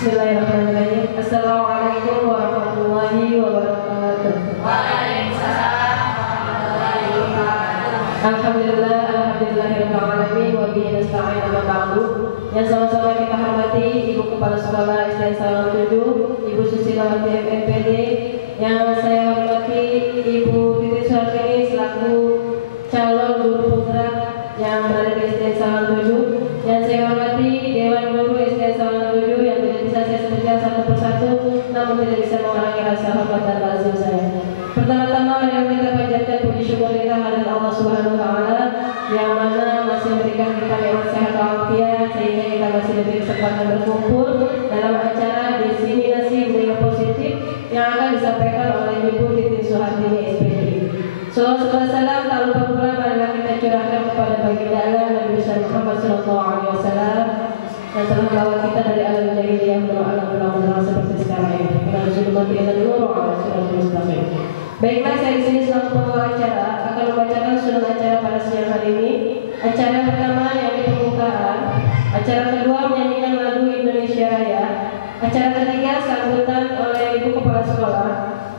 Bismillahirrahmanirrahim. Assalamualaikum warahmatullahi wabarakatuh. Waalaikumsalam warahmatullahi wabarakatuh. Alhamdulillahirabbil alamin wa bihi nasta'in amma ba'du. Yang sama-sama kita hormati Ibu Kepala Sekolah SD Salam 7, Ibu Susilawati MNPD, yang saya hormati Ibu Titi Suhartini selaku calon guru penggerak yang berada di SD Salam 7, yang saya hormati Dewan Guru SD Salam 7 yang tidak bisa saya sebutkan satu persatu, namun tidak bisa mengurangi rasa hormat dan ta'zim saya. Pertama-tama mari kita panjatkan puji syukur kita kepada Allah Subhanahu wa taala yang mana masih memberikan kita nikmat sehat walafiat sehingga kita masih diberi kesempatan berkumpul dalam acara diseminasi budaya positif yang akan disampaikan oleh Ibu Titi Suhartini SPD. Salawat salam tak lupa pula marilah kita curahkan kepada baginda Allah Nabi besar Muhammad sallallahu alaihi wasallam yang telah membawa kita dari alam jahiliyah menuju alam benar seperti sekarang ini. Kita bersyukur ila nur ala siratal mustaqim. Baiklah, saya di sini selaku pembawa acara akan membacakan surat acara pada siang hari ini. Acara pertama yang di pembukaan, acara kedua menyanyikan lagu Indonesia Raya, acara ketiga sambutan oleh Ibu Kepala Sekolah,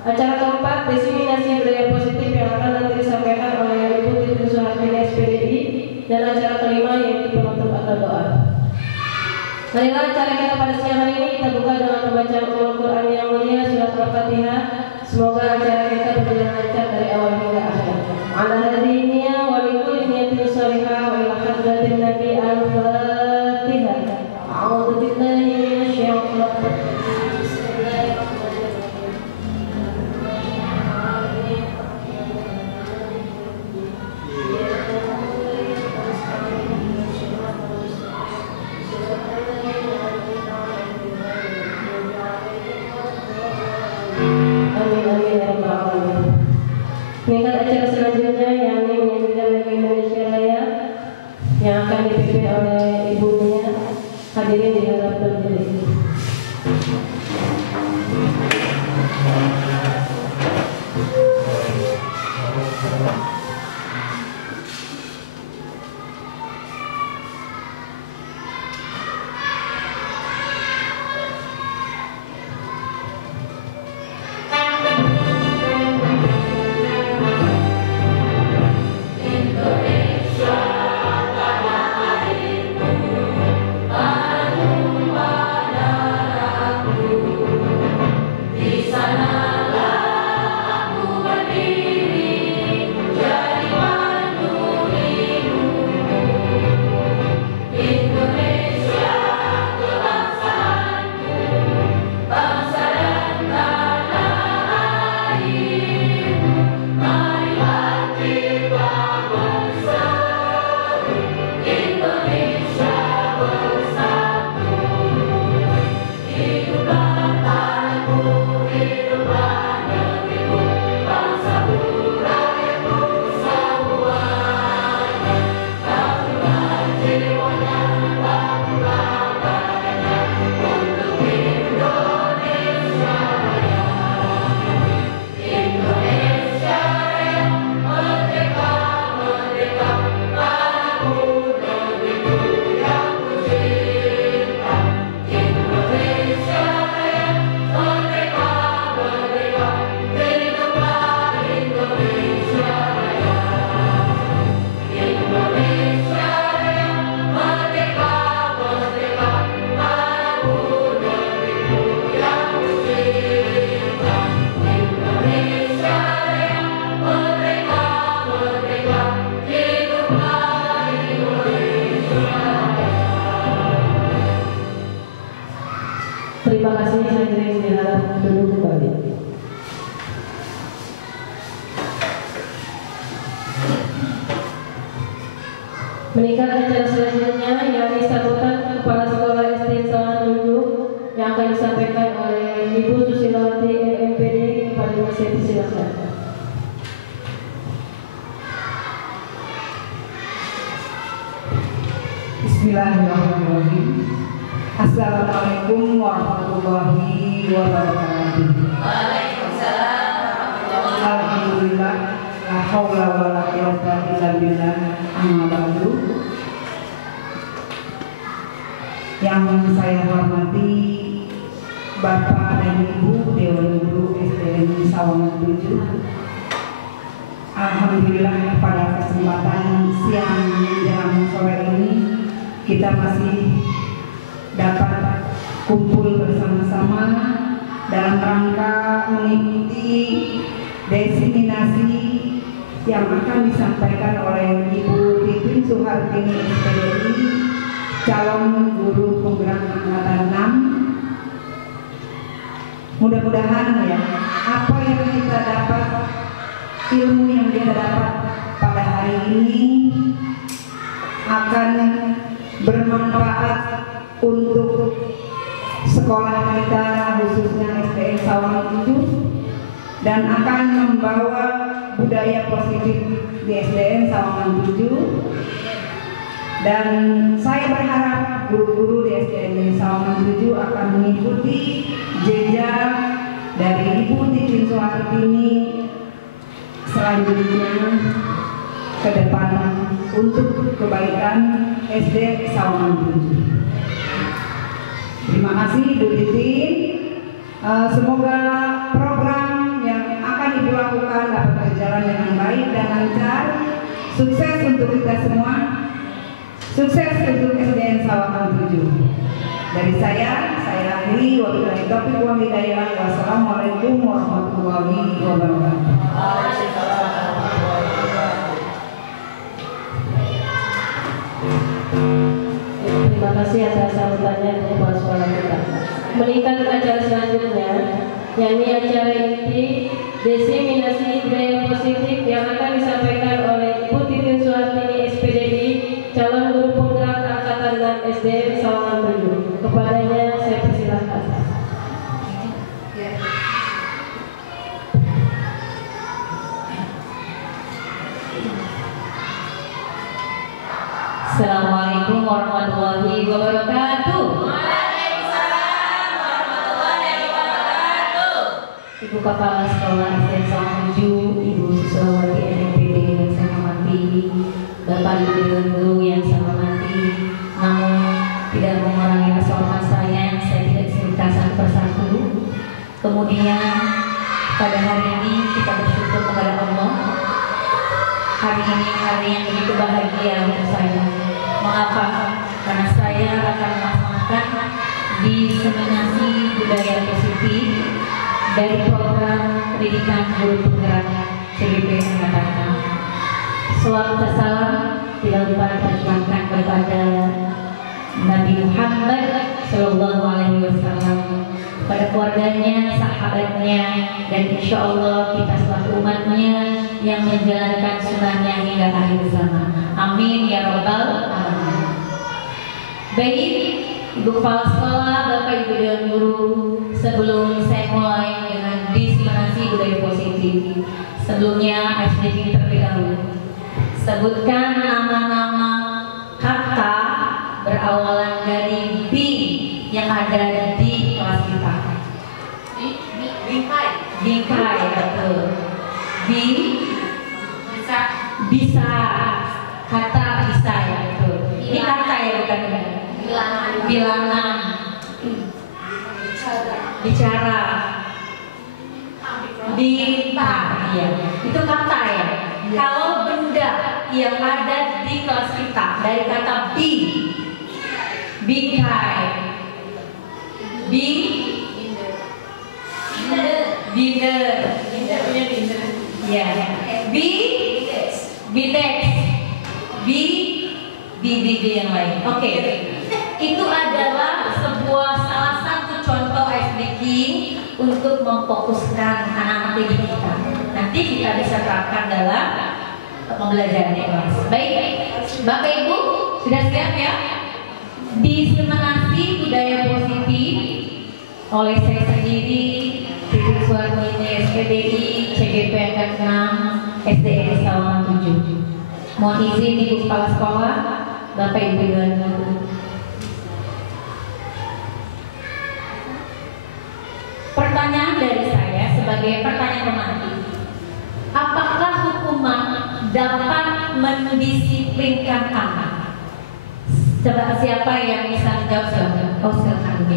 acara keempat diseminasi budaya positif yang akan nanti disampaikan oleh Ibu Titi Suhartini SPDI, dan acara kelima yaitu penutup atau doa. Marilah acara kita pada siang hari ini kita buka dengan membacaan Al-Quran yang mulia surat Al-Fatihah. Semoga acara kita berjalan lancar dari awal hingga akhir. Ala hadhihi wa likulli niyatin shalihah wa ila hadratin Nabi Al-Fatihah. A'udzu billahi minasyaitonir rajim. Meningkat acara selanjutnya yang menyanyikan lagu Indonesia Raya yang akan dipimpin oleh ibunya. Hadirin diharap berdiri. Terima kasih, hadirin diharap duduk kembali. Meningkat acara selanjutnya yakni sambutan Kepala Sekolah SD Salam 7 yang akan disampaikan oleh Ibu Susilawati MNPD. Kepada Ibu saya silakan. Bismillahirrahmanirrahim. Assalamualaikum warahmatullahi wabarakatuh. Waalaikumsalam warahmatullahi wabarakatuh. Alhamdulillah, la haula wala quwwata illa billah. Amma ba'du. Yang saya hormati Bapak dan Ibu Dewan Guru SDN Sawangan 7. Alhamdulillah pada kesempatan siang menjelang sore ini kita masih dapat kumpul bersama-sama dalam rangka mengikuti diseminasi yang akan disampaikan oleh Ibu Titin Suhartini SPDI, calon guru penggerak angkatan 6. Mudah-mudahan ya, apa yang kita dapat, ilmu yang kita dapat pada hari ini akan bermanfaat untuk sekolah kita, khususnya SDN Sawangan 7, dan akan membawa budaya positif di SDN Sawangan 7. Dan saya berharap guru-guru di SDN Sawangan 7 akan mengikuti jejak dari Ibu Titin Suhartini selanjutnya ke depan untuk kebaikan SD Sawangan 7. Terima kasih Ibu Titin. Semoga program yang akan Ibu lakukan dapat berjalan dengan baik dan lancar. Sukses untuk kita semua. Sukses untuk SDN Sawangan 7. Dari saya akhiri. Wabillahi taufiq wal hidayah. Wassalamualaikum warahmatullahi wabarakatuh. Terima kasih atas sambutannya kepala sekolah kita. Meningkat acara selanjutnya, yakni acara inti diseminasi budaya positif yang akan disampaikan oleh Ibu Titin Suhartini SPDI, calon guru penggerak angkatan 6 SDN Sawangan 7. Kepadanya saya persilahkan. Assalamualaikum warahmatullahi wabarakatuh. Waalaikumsalam warahmatullahi wabarakatuh. Ibu Kepala Sekolah SDN Sawangan 7, Ibu Siswawati MPD yang saya hormati, Bapak Ibu Dewan Guru yang saya hormati, namun tidak mengurangi rasa hormat saya tidak disebutkan satu persatu. Kemudian pada hari ini kita bersyukur kepada Allah. Hari ini hari yang begitu bahagia untuk saya. Mengapa? Karena saya akan melaksanakan diseminasi budaya positif dari program pendidikan guru penggerak CGP Angkatan 6. Salawat dan salam tidak lupa diperjuangkan kepada Nabi Muhammad Sallallahu Alaihi Wasallam, pada keluarganya, sahabatnya, dan insya Allah kita selaku umatnya yang menjalankan sunnahnya hingga akhir zaman. Amin ya robbal alamin. Baik, Ibu Kepala Sekolah, Bapak Ibu Dewan Guru, sebelum saya mulai dengan diseminasi budaya positif, sebelumnya SDG terlebih dahulu. Sebutkan nama-nama kata berawalan dari B yang ada di kelas kita. Bingkai, betul. B bisa, kata bisa ya, betul. Ini kata ya, bukan bilangan. Bicara, bintang, ya. Itu kata ya. Kalau benda yang ada di kelas kita dari kata bingkai, binder, ya, bidex, yang lain. Oke, itu adalah sebuah salah satu contoh SDGing untuk memfokuskan anak-anak didik kita. Nanti kita bisa terapkan dalam pembelajaran di kelas. Baik, Bapak Ibu sudah siap ya? Diseminasi budaya positif oleh saya sendiri, Titin Suhartini SPDI, CGP Angkatan 6, SDN Sawangan 7. Mohon izin Ibu Kepala Sekolah, Bapak Ibu Dewan Guru. Pertanyaan dari saya sebagai pertanyaan pemati, apakah hukuman dapat mendisiplinkan anak? Coba siapa yang bisa menjawab? Oh, silakan.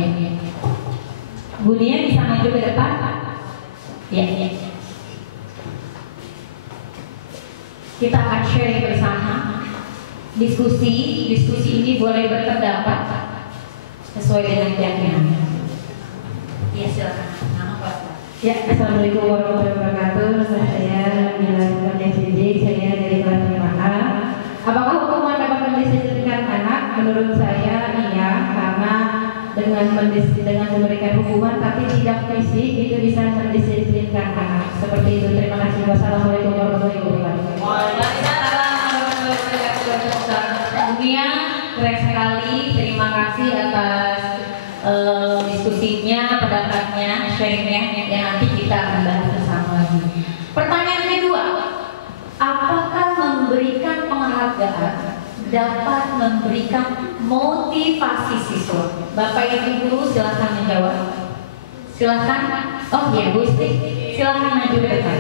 Bunia bisa maju ke depan? Ya. Kita akan sharing bersama. Diskusi ini boleh berpendapat sesuai dengan keyakinan. Ya, silakan. Nama kelas. Ya, Assalamualaikum warahmatullahi wabarakatuh. Saya Mila Sidik, saya dari kelas 5A. Apakah hukuman dapat mendisiplinkan anak? Menurut saya iya, karena dengan memberikan hukuman tapi tidak fisik itu bisa mendisiplinkan anak. Seperti itu. Terima kasih. Wassalamualaikum warahmatullahi wabarakatuh. Waalaikumsalam warahmatullahi wabarakatuh. Dunia, keren sekali. Terima kasih atas diskusinya, pendapatnya, sharingnya, yang nanti kita akan bahas bersama lagi. Pertanyaan kedua, apakah memberikan penghargaan dapat memberikan motivasi siswa? Bapak Ibu guru silakan menjawab. Silakan. Oh ya, Bu Siti, silakan maju ke depan.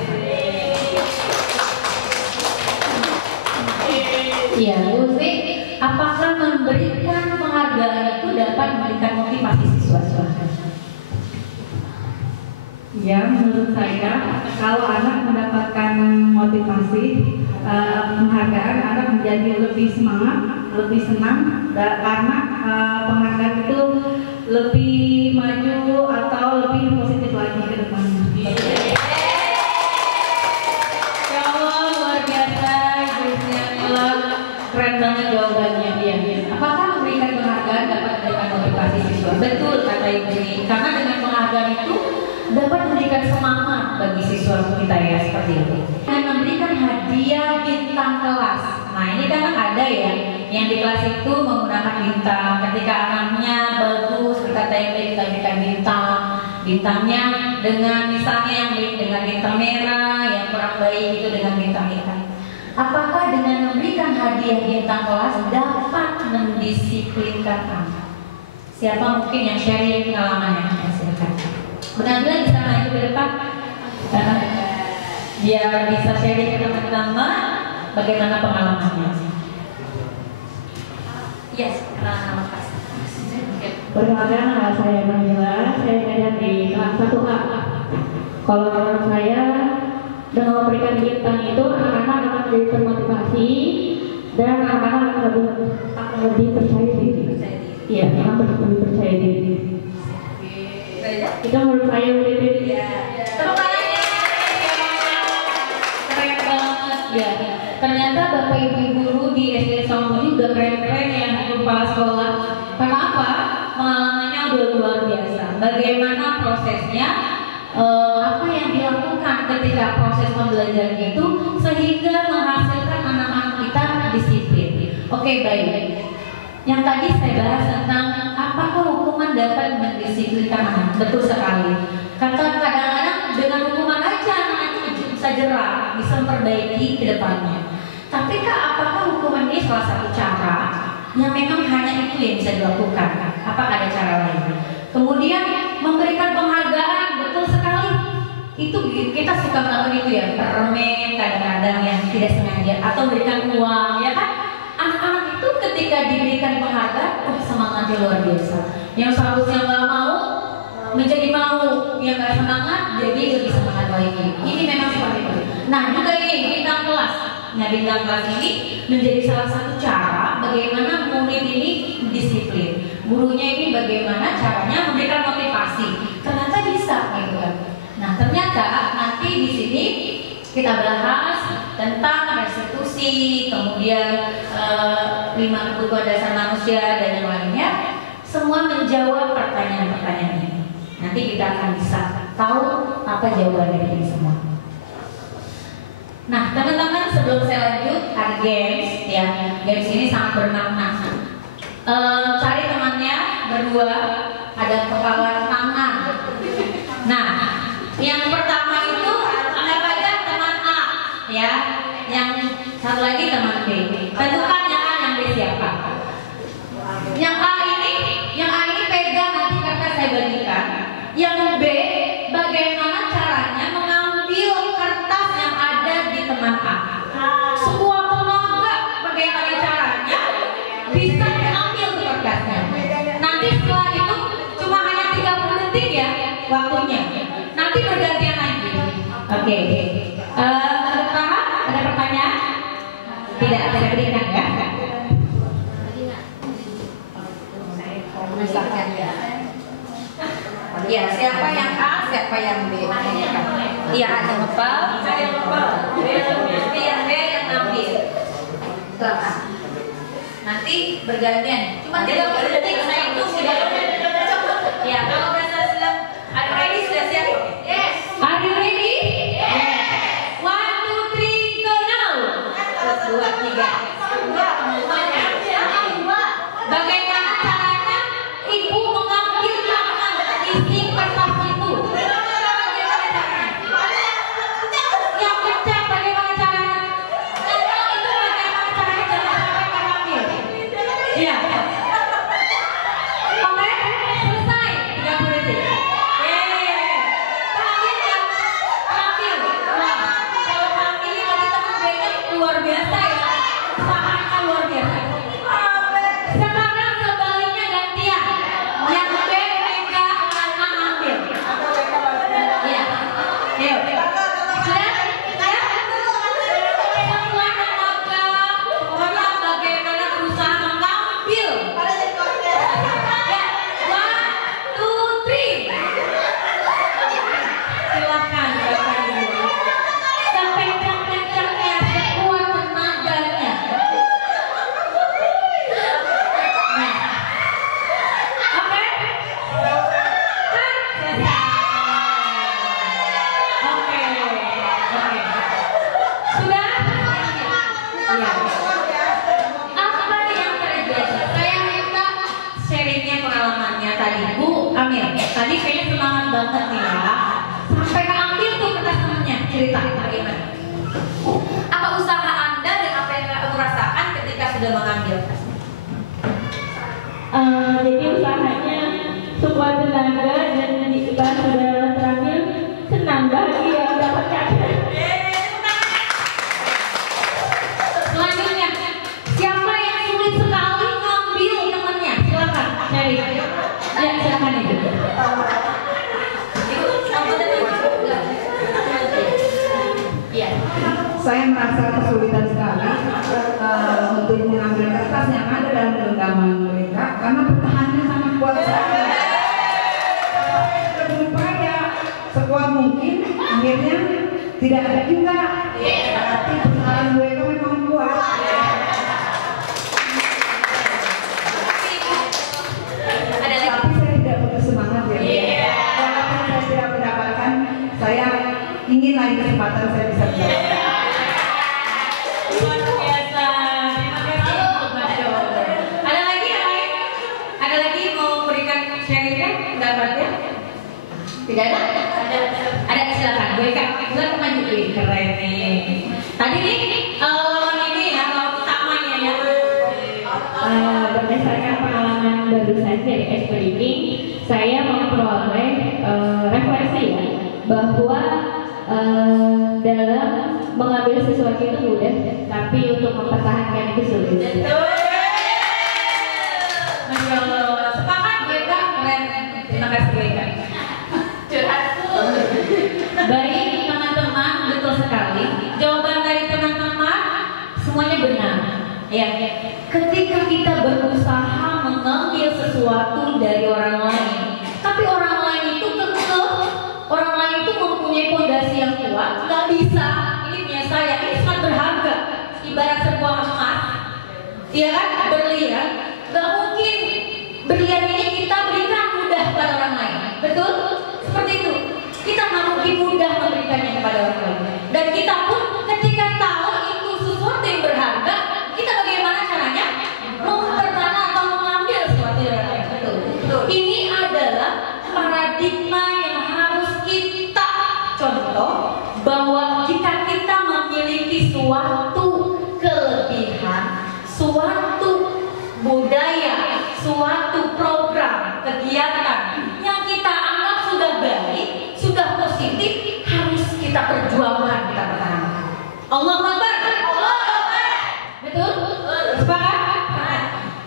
Iya, Bu Siti, apakah memberikan penghargaan itu dapat memberikan motivasi siswa? Ya, menurut saya kalau anak mendapatkan motivasi, penghargaan, anak menjadi lebih semangat, lebih senang, karena penghargaan itu lebih maju atau lebih positif lagi ke depannya. Ya Allah, luar biasa, keren banget jawabannya dia. Apakah memberikan penghargaan dapat memberikan motivasi siswa? Betul kata Ibu ini, karena dengan penghargaan itu dapat memberikan semangat bagi siswa kita ya, seperti itu. Dan memberikan hadiah bintang kelas. Nah ini kan ada ya, yang di kelas itu menggunakan bintang. Ketika anaknya bagus, kita berikan bintang. Bintangnya dengan misalnya yang dengan bintang merah, yang kurang baik itu dengan bintang hitam. Apakah dengan memberikan hadiah bintang kelas dapat mendisiplinkan anak? Siapa mungkin yang sharing pengalamannya? Silakan. Benar-benar bisa maju ke depan, biar bisa sharing ke teman-teman bagaimana pengalamannya. Yes, nama kelas. Perkenalkan, nama saya Nabila, saya ngajar di kelas 1A. Kalau menurut saya, dengan memberikan bintang itu anak-anak akan menjadi termotivasi dan anak-anak akan lebih percaya diri. Iya, akan lebih percaya diri. Itu menurut saya lebih. Tepuk tangannya. Keren banget ya. Ternyata Bapak Ibu guru di SD Songmu juga keren-keren ya, kepala sekolah. Karena apa? Pengalamannya udah luar biasa. Bagaimana prosesnya? Apa yang dilakukan ketika proses pembelajaran itu sehingga menghasilkan anak-anak kita disiplin. Oke, baik. Yang tadi saya bahas tentang apakah hukuman dapat mendisiplinkan anak. Betul sekali. Kata kadang-kadang dengan hukuman aja anak itu bisa jerah, bisa memperbaiki ke depannya. Tapi apakah hukuman ini salah satu cara yang memang hanya itu yang bisa dilakukan? Apakah ada cara lain? Kemudian memberikan penghargaan, betul sekali. Itu kita suka melakukan itu ya, permen kadang-kadang yang tidak sengaja atau memberikan uang, ya kan? Anak-anak itu ketika diberikan penghargaan, semangatnya luar biasa. Yang seharusnya nggak mau menjadi mau, yang nggak semangat jadi lebih semangat lagi. Ini memang seperti itu. Nah juga ini bintang kelas. Nah bintang kelas ini menjadi salah satu cara bagaimana murid ini disiplin. Gurunya ini bagaimana caranya memberikan motivasi. Ternyata bisa gitu kan. Nah ternyata nanti di sini kita bahas tentang restitusi, kemudian 5 kebutuhan dasar manusia dan yang lainnya. Semua menjawab pertanyaan-pertanyaan ini. Nanti kita akan bisa tahu apa jawaban dari ini semua. Nah teman-teman, sebelum saya lanjut ada games ya. Games ini sangat bermakna. Cari temannya berdua, ada kepalan tangan. Nah yang pertama itu anggap aja teman A ya, yang satu lagi teman B. Tentukan yang A yang B siapa. Yang A ini pegang, nanti kakak saya bagikan. Yang B, bagaimana caranya mengambil kertas yang ada di teman A. Sekuat tenaga, bagaimana caranya bisa diambil kertasnya. Nanti setelah itu cuma hanya 30 detik ya. Oke. Menurut Kakak ada pertanyaan? Tidak berikan ya. Ya, siapa yang A, siapa yang B? Iya, ada ngepal. Saya ngepal. Yang B yang ngambil. Silakan. Nanti bergantian. Cuma 30 detik saya itu sudah. Ya, kalau udah siap, are you ready? Sudah siap? Yes. Are you ready? Yes. 1, 2, 3, go now. 2, 3. Bagaimana caranya ibu mengambil makanan isi kertas itu? Yang kencang bagaimana caranya? Kencang itu bagaimana caranya jangan sampai mengambil. Iya. Oke, selesai. 30 detik. Ambil ya. Ambil. Wah, kalau ambil bagi teman banyak luar biasa ya. Usahanya luar biasa. Sekarang sebaliknya gantian. Yang B pegang akan ambil. Iya. Ayo. Sudah? Ya? Semua tenaga orang bagaimana berusaha mengambil. Ya. 1, 2, 3. Silakan Bapak Ibu. Sepencang-pencangnya sekuat tenaganya. Nah. Oke? Oke. Sudah? Iya. Apa yang terjadi? Saya minta sharingnya pengalamannya tadi Bu Amir. Tadi kayaknya semangat banget nih ya. Sampai keambil tuh kertas temennya. Cerita bagaimana? Apa usaha Anda dan apa yang kamu rasakan ketika sudah mengambil? Jadi usahanya sekuat tenaga dan jika sudah terakhir senang bahagia dapat catat. Selanjutnya, siapa yang sulit sekali ngambil temennya? Silakan cari. Ya, silakan itu. Iya. Saya merasa kesulitan sekali untuk mengambil kertas yang ada dalam genggaman mereka karena bertahannya sangat kuat sekali. Saya sudah berupaya sekuat mungkin, akhirnya tidak ada juga. Berarti pertahanan mereka memang kuat. Tapi saya tidak putus semangat ya. Walaupun saya tidak mendapatkan, saya ingin lagi kesempatan saya bisa belajar. Luar biasa. Terima kasih Bu Masyo. Ada lagi yang lain? Ada lagi mau berikan sharingnya? Pendapatnya? Tidak ada? Ada, silakan. Gue kan silakan maju. Wih, keren nih. Tadi nih lawan ini ya, lawan utamanya ya. Berdasarkan pengalaman baru saja di SPDP, saya memperoleh refleksi ya, bahwa dalam mengambil sesuatu itu mudah, tapi untuk mempertahankan itu sulit. Masya Allah. Sepakat gue kan keren. Terima kasih gue kan. Baik teman-teman, betul sekali. Jawaban dari teman-teman semuanya benar. Ya, ketika kita berusaha mengambil sesuatu dari orang lain, tapi orang lain itu kekeh, orang lain itu mempunyai fondasi yang kuat, nggak bisa. Ini punya saya, ini sangat berharga. Ibarat sebuah emas, iya kan, berlian. Nggak mungkin berlian ini kita berikan mudah kepada orang lain, betul? Seperti itu. Kita nggak mungkin mudah memberikannya kepada orang lain. Dan kita pun ketika tahu itu sesuatu yang berharga, kita bagaimana caranya mempertahankan atau mengambil sesuatu dari orang lain. Betul. Ini adalah paradigma yang harus kita contoh, bahwa jika kita memiliki suatu kelebihan, suatu budaya, suatu program, kegiatan yang kita anggap sudah baik, sudah positif, harus kita perjuangkan, kita pertahankan. Allah Akbar. Betul? Sepakat?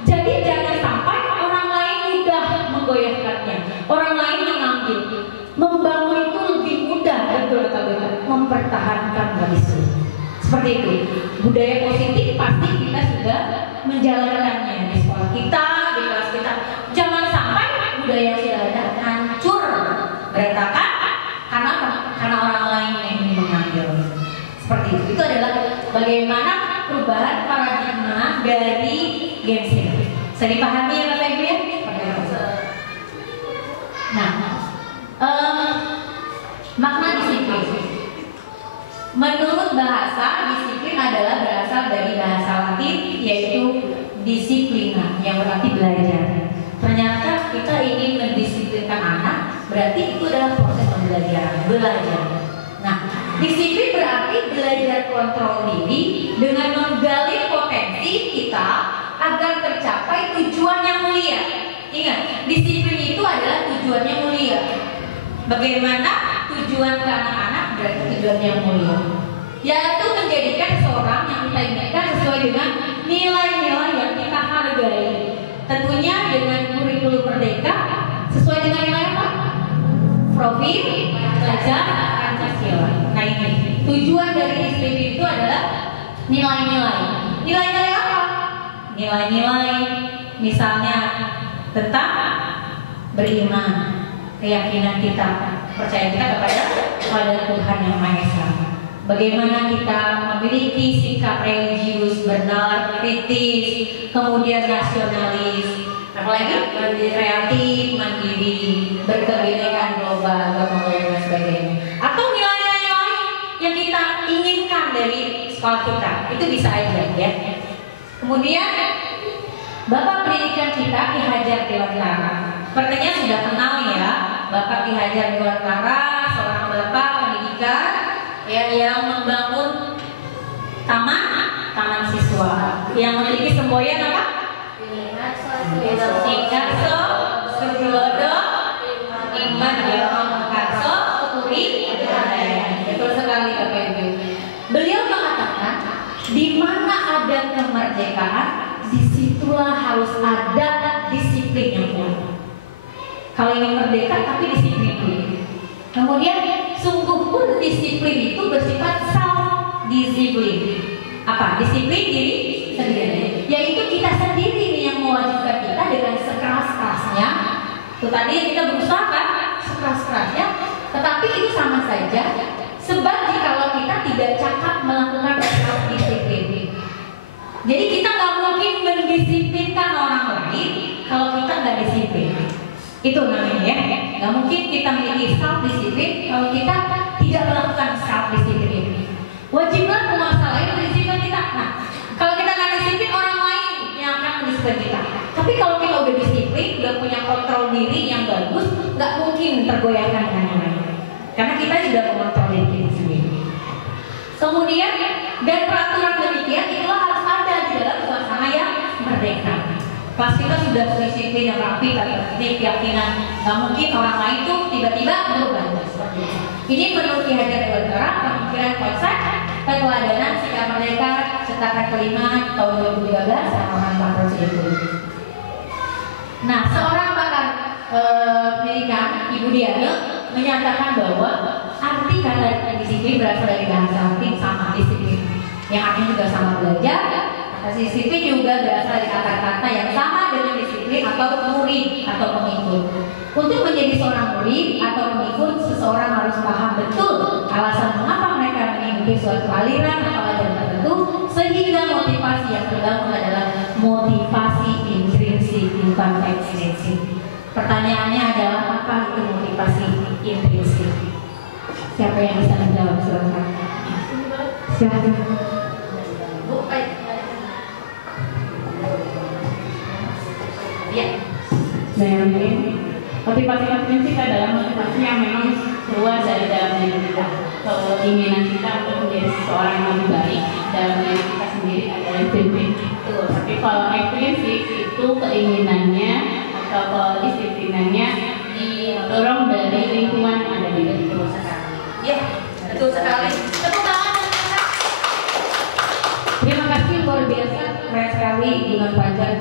Jadi jangan sampai orang lain mudah menggoyahkannya, orang lain mengambil. Membangun itu lebih mudah, betul kata Bapak. mempertahankan warisan. Seperti itu. Budaya positif pasti kita sudah menjalankannya di sekolah kita, di kelas kita. Jangan sampai budaya yang sudah ada hancur, berantakan karena orang lain yang ingin mengambil. Seperti itu. Itu adalah bagaimana perubahan paradigma dari Gen Z. Bisa dipahami ya Bapak Ibu ya? Nah, makna disiplin. Menurut bahasa, disiplin adalah berasal dari bahasa Latin yaitu disiplina, yang berarti belajar. Ternyata kita ingin mendisiplinkan anak, berarti itu adalah proses pembelajaran, belajar. Nah, disiplin berarti belajar kontrol diri dengan menggali potensi kita agar tercapai tujuan yang mulia. Ingat, disiplin itu adalah tujuan yang mulia. Bagaimana tujuan ke anak-anak berarti tujuan yang mulia, yaitu menjadikan seseorang yang kita inginkan sesuai dengan nilai-nilai yang kita hargai. Tentunya dengan kurikulum merdeka sesuai dengan nilai apa? Profil, pelajar, Pancasila. Nah ini tujuan dari disiplin itu adalah nilai-nilai. Nilai-nilai apa? Nilai-nilai misalnya tentang beriman, keyakinan kita, percaya kita kepada Tuhan yang Maha Esa. Bagaimana kita memiliki sikap religius, benar, kritis, kemudian nasionalis, apalagi kreatif, mandiri, berkebinekaan global, dan sebagainya. Atau nilai-nilai lain yang kita inginkan dari sekolah kita, itu bisa aja ya. Kemudian Bapak pendidikan kita Ki Hajar Dewantara. Sepertinya sudah kenal ya, Bapak Ki Hajar Dewantara, seorang bapak pendidikan yang membangun taman siswa yang memiliki semboyan apa? Ingarso, Sugiyodo, Iman Karso, Puri, betul sekali Bapak Ibu. Beliau mengatakan, di mana ada kemerdekaan, disitulah harus ada disiplin yang kuat. Kalau ingin merdeka tapi disiplin dulu. Kemudian sungguh pun disiplin itu bersifat self-disiplin. Apa? Disiplin diri sendiri. Yaitu kita sendiri nih yang mewajibkan kita dengan sekeras-kerasnya. Itu tadi kita berusaha kan sekeras-kerasnya, tetapi itu sama saja. Sebab jikalau kita tidak cakap melakukan self-disiplin. Jadi kita nggak mungkin mendisiplinkan orang lain kalau kita nggak disiplin. Itu namanya ya. Nggak mungkin kita memiliki self-disiplin kalau kita tidak melakukan self-disiplin. Wajiblah penguasa lain mendisiplin kita. Nah, kalau kita nggak disiplin, orang lain yang akan mendisiplin kita. Tapi kalau kita udah disiplin, udah punya kontrol diri yang bagus, nggak mungkin tergoyahkan dengan yang lain. Karena kita sudah mengontrol diri kita sendiri. Kemudian dan peraturan demikian itulah harus ada di dalam suasana yang merdeka. Pas kita sudah disiplin yang rapi, tertib, keyakinan, nggak mungkin orang lain tuh tiba-tiba berubah. Ini menurut Ki Hajar Dewantara, pemikiran konsep keteladanan sikap merdeka Cetakan kelima tahun 2013 halaman 470. Nah, seorang pakar pendidikan Ibu Diana menyatakan bahwa arti kata disiplin berasal dari bahasa Latin sama disiplin, yang artinya juga sama belajar. Disiplin juga berasal dari kata-kata yang sama dengan disiplin atau murid atau pengikut. Untuk menjadi seorang murid atau pengikut, seseorang harus paham betul alasan mengapa mereka mengikuti suatu aliran atau ajaran tertentu, sehingga motivasi yang terbangun adalah motivasi intrinsik bukan ekstrinsik. Pertanyaannya adalah apa itu motivasi intrinsik? Siapa yang bisa menjawab? Silakan. Silakan. Motivasi intrinsik adalah motivasi yang memang keluar dari dalam diri kita. Keinginan kita untuk menjadi seseorang yang lebih baik dalam diri kita sendiri adalah intrinsik. Tapi kalau ekstrinsik itu keinginannya atau disiplinannya didorong dari lingkungan yang ada di diri kita. Ya, betul sekali. Tepuk tangan. Terima kasih, luar biasa, keren sekali dengan Fajar.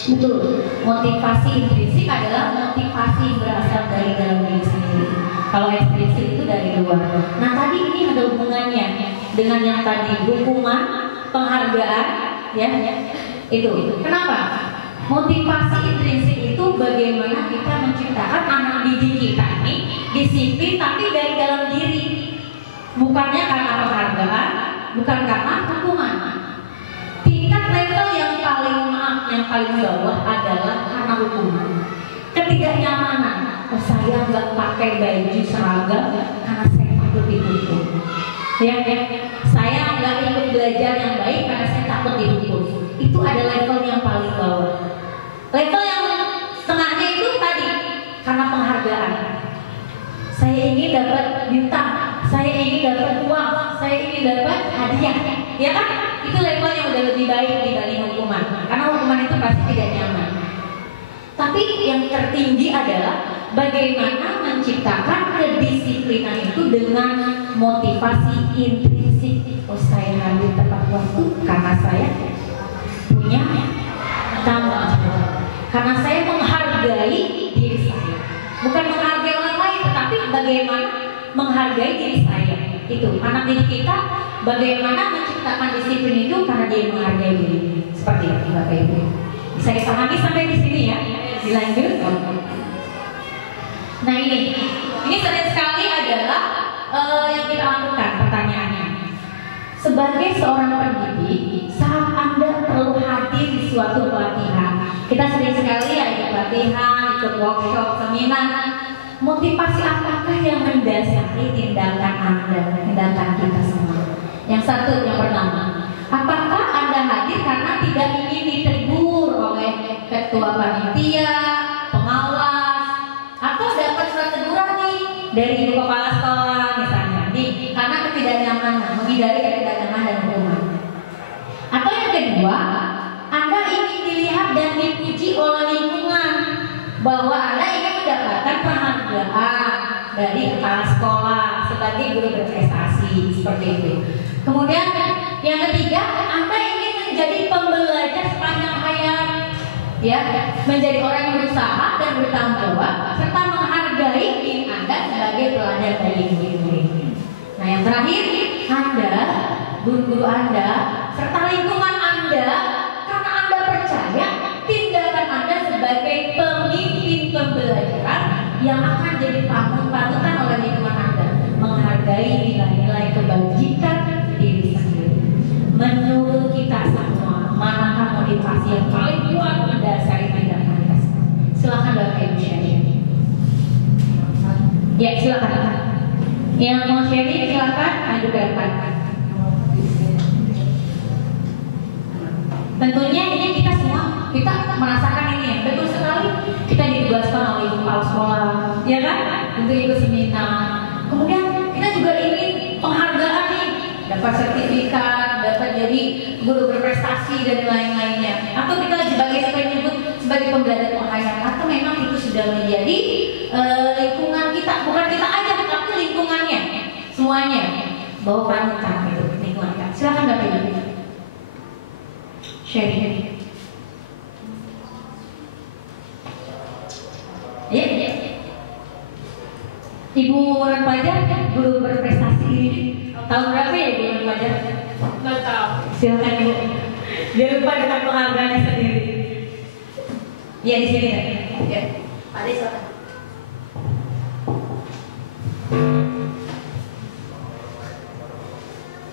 Betul, motivasi intrinsik adalah motivasi berasal dari dalam diri sendiri. Kalau ekstrinsik itu dari luar. Nah tadi ini ada hubungan hubungannya dengan yang tadi hukuman, penghargaan, ya itu. Kenapa? Motivasi intrinsik itu bagaimana kita menciptakan anak didik kita ini disiplin tapi dari dalam diri, bukannya karena penghargaan, bukan karena hukuman. Tingkat level yang paling bawah adalah karena hukuman. Ketidaknyamanan. Saya nggak pakai baju seragam karena saya takut dihukum. Ya, saya nggak ikut belajar yang baik karena saya takut dihukum. Itu ada level yang paling bawah. Level yang tengahnya itu tadi karena penghargaan. Saya ingin dapat bintang, saya ingin dapat uang, saya ingin dapat hadiah, ya kan? Itu level yang udah lebih baik dibanding hukuman. Karena hukuman itu pasti tidak nyaman. Tapi yang tertinggi adalah bagaimana menciptakan kedisiplinan itu dengan motivasi intrinsik. Oh, saya hadir tepat waktu karena saya punya tanggung jawab, karena saya menghargai diri saya, bukan menghargai orang lain, tetapi bagaimana menghargai diri saya. Itu anak didik kita bagaimana menciptakan disiplin itu karena dia menghargai diri. Seperti itu Bapak Ibu. Bisa dipahami sampai di sini ya? Dilanjut. Nah ini sering sekali adalah yang kita lakukan. Pertanyaannya, sebagai seorang pendidik, saat Anda perlu hadir di suatu pelatihan, kita sering sekali ya ikut pelatihan, ikut workshop, seminar. Motivasi apakah yang mendasari tindakan Anda, tindakan kita semua? Yang satu, yang pertama, apakah Anda hadir karena tidak ingin ditegur oleh ketua panitia, pengawas, atau dapat surat teguran nih dari ibu kepala sekolah misalnya, nih karena ketidaknyamanan, menghindari ketidaknyamanan dan hukuman. Atau yang kedua, Anda ingin dilihat dan dipuji oleh lingkungan bahwa Anda ingin mendapatkan penghargaan dari kepala sekolah sebagai guru berprestasi, seperti itu. Kemudian yang ketiga, Anda ingin menjadi pembelajar sepanjang hayat, ya, menjadi orang yang berusaha dan bertanggung jawab serta menghargai diri Anda sebagai teladan bagi murid-murid. Nah, yang terakhir, Anda, guru-guru Anda, serta lingkungan Anda, karena Anda percaya tindakan Anda sebagai pemimpin pembelajaran yang akan jadi panutan oleh lingkungan Anda, menghargai nilai-nilai kebajikan diri sendiri. Menurut kita semua, manakah motivasi yang paling kuat mendasari tindakan kita semua? Silakan Bapak Ibu sharing. Ya, silakan. Yang mau sharing silakan maju ke depan. Tentunya ini kita semua merasakan ini ya, betul sekali. Kita ditugaskan oleh kepala sekolah, ya kan, untuk ikut seminar. Kemudian kita juga ingin penghargaan nih, dapat sertifikat, dapat jadi guru berprestasi dan lain-lainnya. Atau kita sebagai pembelajar penghayat, atau memang itu sudah menjadi lingkungan kita, bukan kita aja, tapi lingkungannya semuanya bawa panutan itu lingkungan kita. Silakan Bapak Ibu sharing. Ya. Ibu Renpajar, guru berprestasi ini tahun berapa ya Ibu Renpajar? Nggak tahu. Silakan Ibu. Dia lupa dengan penghargaannya sendiri. Ya di sini ya. Pak Ade silakan.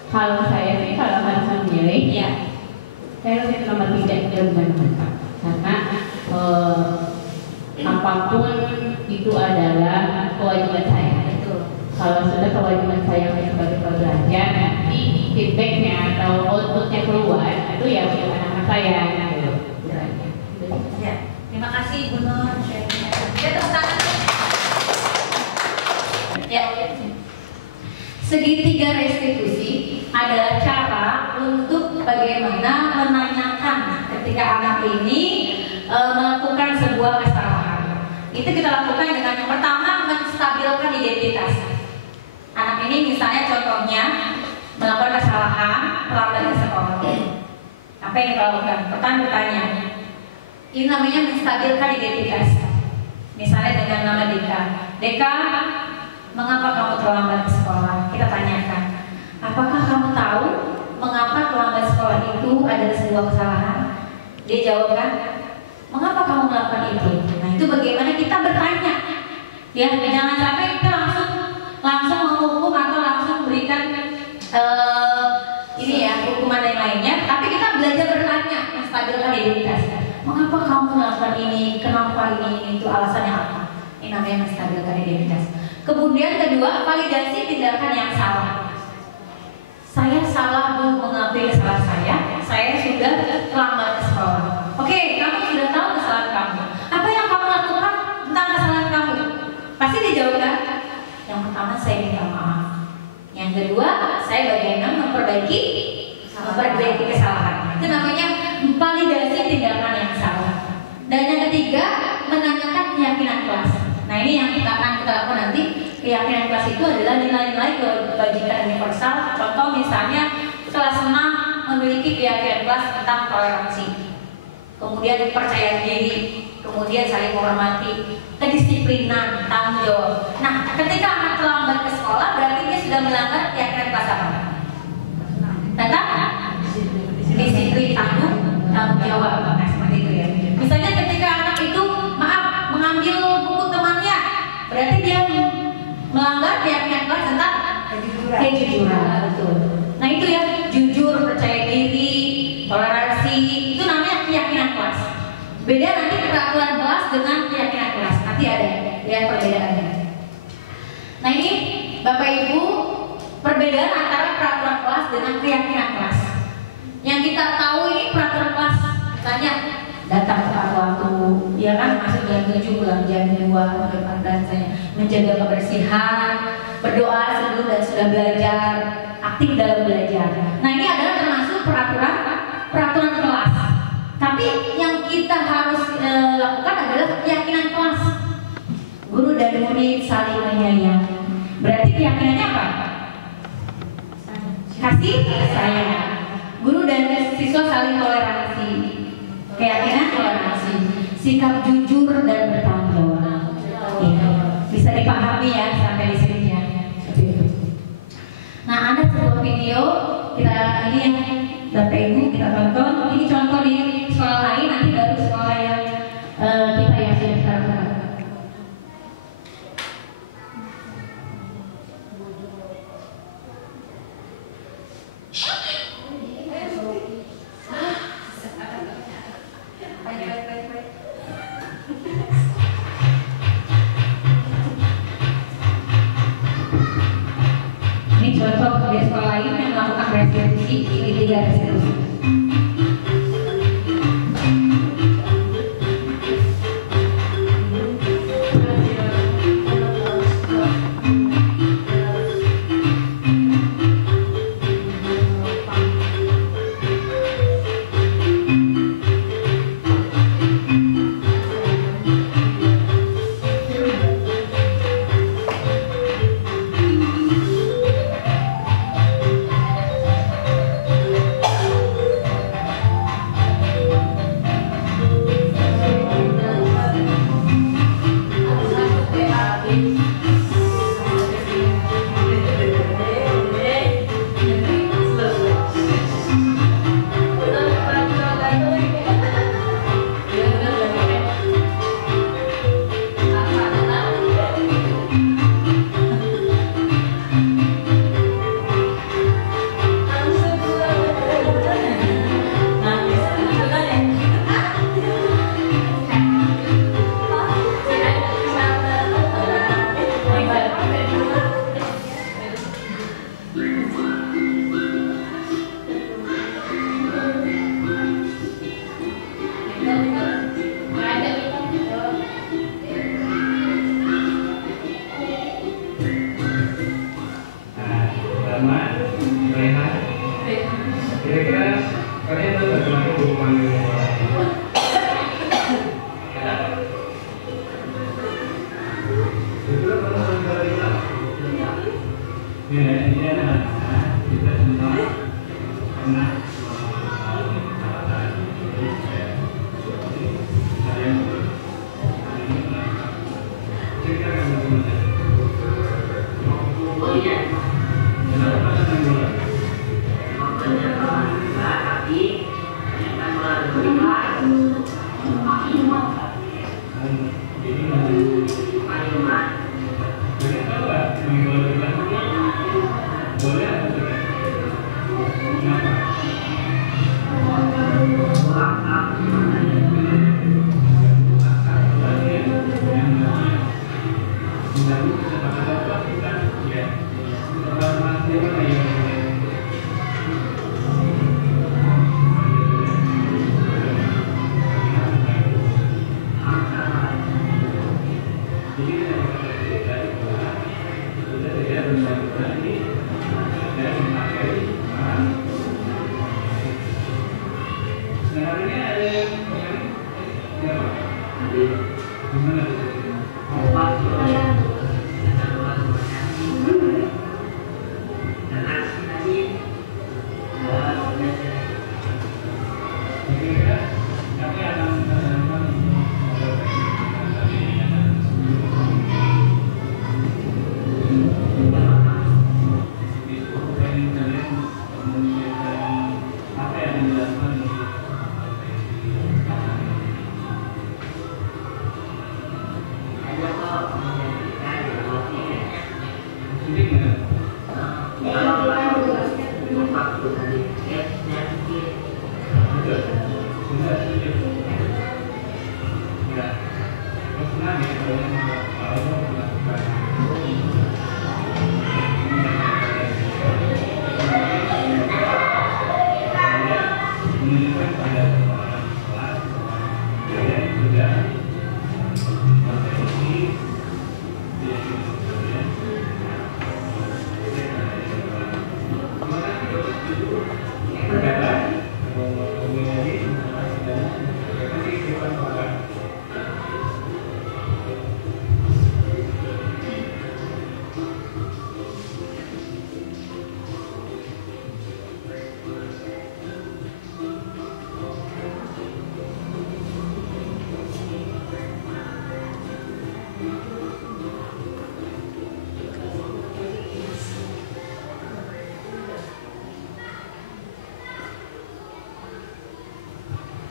Kalau saya sih, kalau harus memilih, Ya. saya lebih nomor 3 dengan karena apapun itu adalah kewajiban saya. Kalau sudah kewajiban saya sebagai pembelajar, nanti feedbacknya atau outputnya keluar itu ya untuk anak-anak saya. Ya, terima kasih Bu Nur. Saya tepuk tangan. Ya. Segitiga restitusi adalah cara untuk bagaimana menanyakan ketika anak ini melakukan sebuah kesalahan. Itu kita lakukan dengan yang pertama, menstabilkan identitas. Anak ini misalnya contohnya melakukan kesalahan, terlambat ke sekolah. Apa yang kita lakukan? Pertama bertanya. Ini namanya menstabilkan identitas. Misalnya dengan nama Deka. Deka, mengapa kamu terlambat ke sekolah? Kita tanyakan. apakah kamu tahu mengapa terlambat sekolah itu adalah sebuah kesalahan? Dia jawab kan, mengapa kamu melakukan itu? Nah itu bagaimana kita bertanya, ya jangan sampai kita langsung menghukum atau langsung berikan ini ya hukuman yang lainnya, tapi kita belajar bertanya, menstabilkan identitas. Mengapa kamu melakukan ini? Kenapa ini? Itu alasannya apa? Ini namanya menstabilkan identitas. Kemudian kedua, validasi tindakan yang salah. Saya salah mengakui kesalahan saya sudah terlambat ke sekolah. Oke, kamu sudah tahu kesalahan kamu. Apa yang kamu lakukan tentang kesalahan kamu? Pasti dijawabkan. Yang pertama, saya minta maaf. Yang kedua, saya bagaimana memperbaiki kesalahan. Itu namanya validasi tindakan yang salah. Dan yang ketiga, menanyakan keyakinan kelas. Nah ini yang kita akan lakukan nanti. Keyakinan kelas itu adalah nilai-nilai kebajikan universal. Contoh misalnya kelas 6 memiliki keyakinan kelas tentang toleransi, kemudian percaya diri, kemudian saling menghormati, kedisiplinan, tanggung jawab. Nah ketika anak terlambat ke sekolah berarti dia sudah melanggar keyakinan kelas apa? Tentang disiplin, tanggung jawab. Nah seperti itu ya. Misalnya ketika anak itu mengambil buku temannya, berarti dia melanggar keyakinan kelas tentang kejujuran. Betul. Nah itu ya, jujur, percaya diri, toleransi, itu namanya keyakinan kelas. Beda nanti peraturan kelas dengan keyakinan kelas. Nanti ada ya perbedaannya. Nah ini Bapak Ibu, perbedaan antara peraturan kelas dengan keyakinan kelas. Yang kita tahu ini peraturan kelas, misalnya datang tepat waktu, ya kan, masuk jam 7 pulang jam 2, dan saya menjaga kebersihan, berdoa sebelum dan sudah belajar, aktif dalam belajar. Nah ini adalah termasuk peraturan kelas. Tapi yang kita harus lakukan adalah keyakinan kelas. Guru dan murid saling menyayangi. Berarti keyakinannya apa? Kasih sayang. Guru dan siswa saling toleransi. Keyakinan toleransi, sikap jujur dan bertanggung jawab. Ya, bisa dipahami ya sampai di sini ya. Nah ada sebuah video kita ini yang Bapak Ibu kita tonton. Ini contoh di sekolah lain, nanti baru sekolah yang kita yang sekarang. Ini contoh di sekolah lain yang melakukan restitusi di 3 restitusi.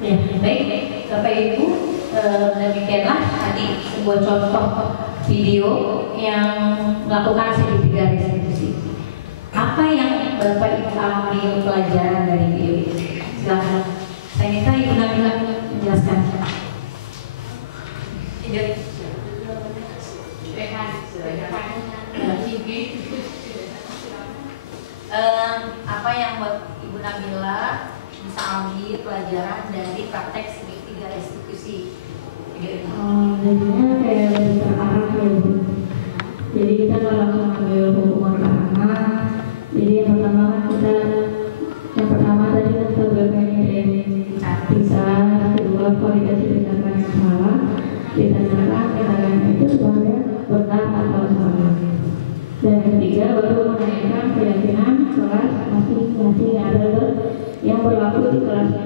Ya, baik, Bapak Ibu, demikianlah tadi sebuah contoh video yang melakukan segitiga restitusi. Apa yang Bapak Ibu ambil pelajaran dari video ini? Silakan. Saya minta Ibu Nabila menjelaskan. Apa yang buat Ibu Nabila bisa ambil pelajaran dari praktek segitiga restitusi video ini? Jadinya kayak lebih terarah ya Bu. Jadi kita kalau langsung ambil hukuman ke anak. Jadi yang pertama tadi kan sebagainya pisah, kedua validasi tindakan yang salah, ditanyakan tindakan itu sebenarnya benar atau salah. Dan yang ketiga baru menanyakan keyakinan kelas masing-masing yang berlaku di kelasnya.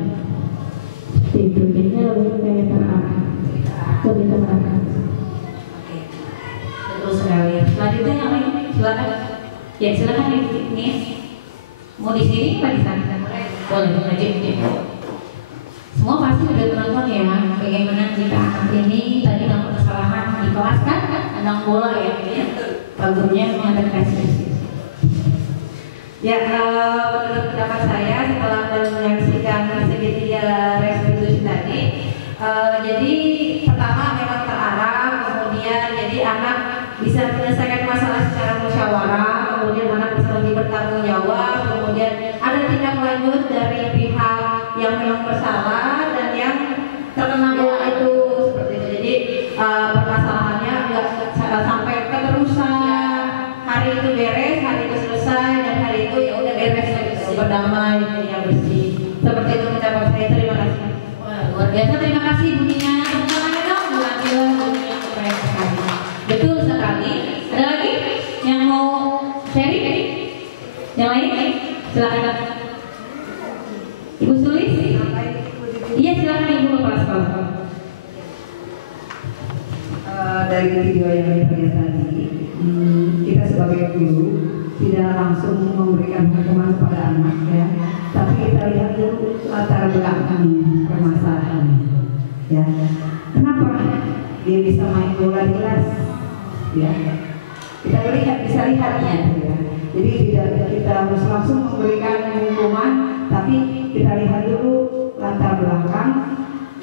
Seperti itu, jadinya lebih kayak terarah. Lebih terarah. Betul sekali. Selanjutnya yang lain, silakan. Ya silakan ini. Mau di sini apa di sana? Boleh, wajib. Semua pasti sudah menonton ya. Bagaimana jika anak ini tadi melakukan kesalahan di kelas kan? Anak bola ya. Pak gurunya mengadakan restitusi. Ya, menurut pendapat saya setelah menyaksikan segitiga restitusi tadi, jadi pertama memang terarah, kemudian jadi anak bisa menyelesaikan masalah secara musyawarah, kemudian anak bisa lebih bertanggung jawab, kemudian ada tindak lanjut dari pihak yang memang bersalah dan yang terkena bola itu seperti itu. Jadi permasalahannya nggak sampai keterusan, hari itu beres, hari itu selesai, dan hari itu ya udah beres gitu, berdamai, yang bersih. Seperti itu pendapat saya. Terima kasih. Wah, luar biasa. Terima kasih Buninya. Teman-teman dong, Buninya keren sekali. Betul sekali. Ada lagi yang mau sharing? Yang lain? Silakan. Ibu Sulis? Iya silakan Ibu Kepala Sekolah. Dari video yang kita lihat tadi, kita sebagai guru tidak langsung memberikan hukuman kepada anak ya, tapi kita lihat dulu latar belakang permasalahannya ya. Kenapa dia bisa main bola di kelas ya? Kita bisa lihatnya ya. Jadi tidak kita harus langsung memberikan hukuman, tapi kita lihat dulu latar belakang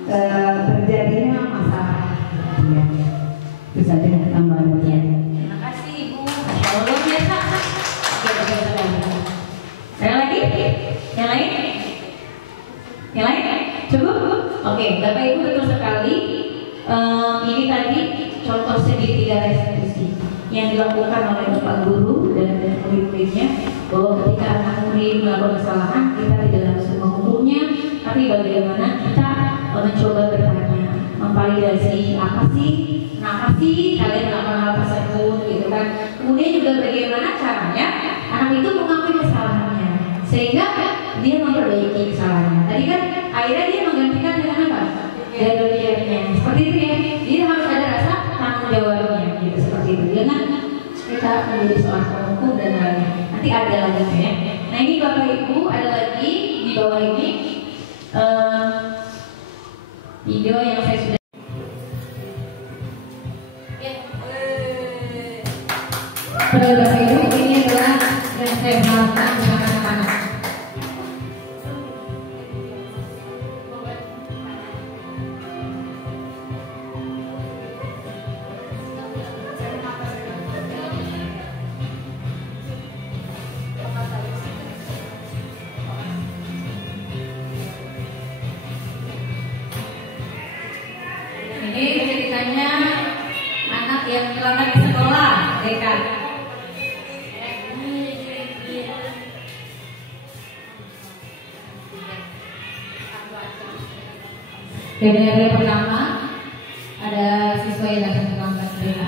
terjadinya masalah ya. Itu saja tambahan Ya. Terima kasih Ibu. Masya Allah luar biasa. Ada lagi? Yang lain? Yang lain? Cukup? Oke, Bapak Ibu betul sekali. Ini tadi contoh segitiga restitusi yang dilakukan oleh Bapak Guru dan murid-muridnya, bahwa ketika anak murid melakukan kesalahan kita tidak langsung menghukumnya, tapi bagaimana kita mencoba bertanya, memvalidasi apa sih, kenapa sih kalian melakukan hal tersebut gitu kan. Kemudian juga bagaimana caranya anak itu mengakui kesalahannya sehingga dia memperbaiki kesalahannya. Tadi kan akhirnya dia menggantikan dengan apa? Dengan dirinya. Seperti itu ya. Dia harus ada rasa tanggung jawabnya gitu, seperti itu. Jangan kita menjadi seorang penghukum dan lainnya. Nanti ada lagi ya. Nah ini Bapak Ibu ada lagi di bawah ini video yang saya sudah. Pada Bapak Ibu, ini adalah yang saya harapkan dengan anak-anak. Ini ceritanya anak yang terlambat di sekolah, Deka. Dan yang pertama ada siswa yang datang terlambat, Deka.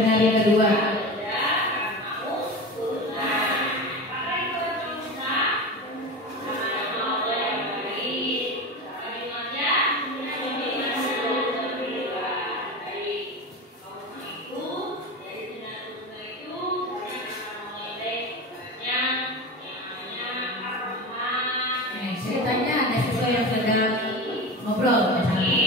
skenario kedua. Ceritanya ada siswa yang sedang ngobrol misalnya.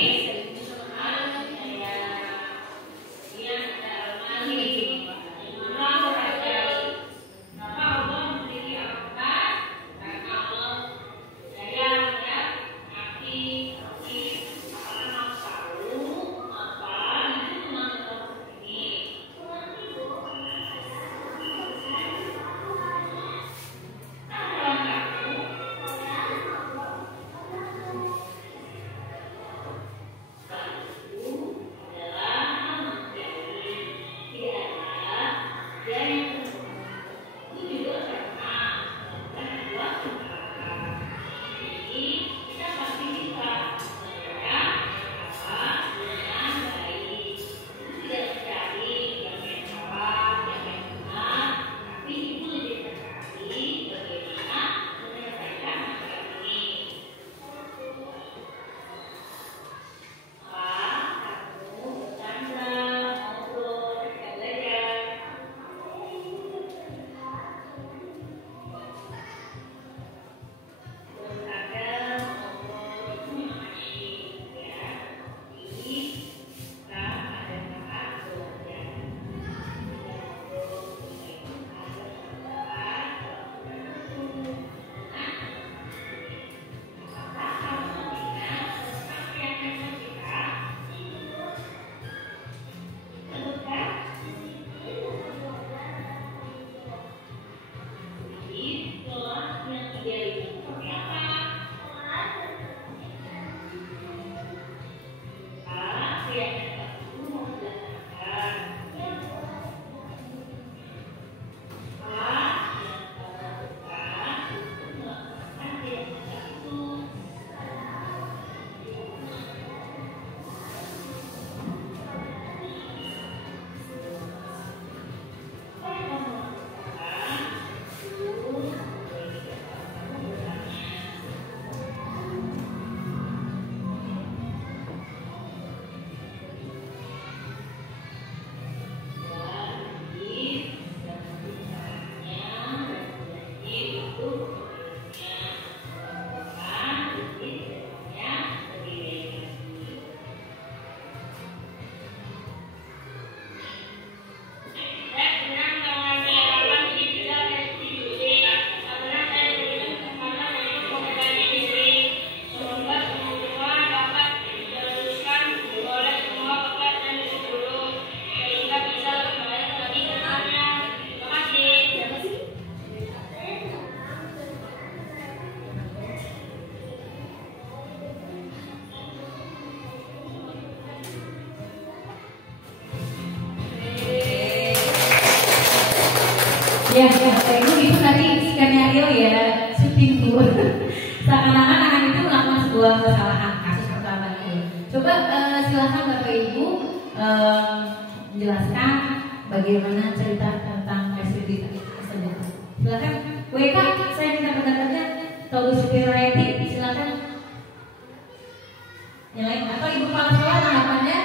Ya, itu tadi skenario ya, syuting tour. Seakan-akan anak itu melakukan sebuah kesalahan kasus pertama ini. Coba silakan Bapak Ibu menjelaskan bagaimana cerita tentang SPT tersebut. Silakan, WK, saya minta pendapatnya. Tahu copywriting, silakan. Nyalain atau Ibu Kepala Sekolah tanggapannya?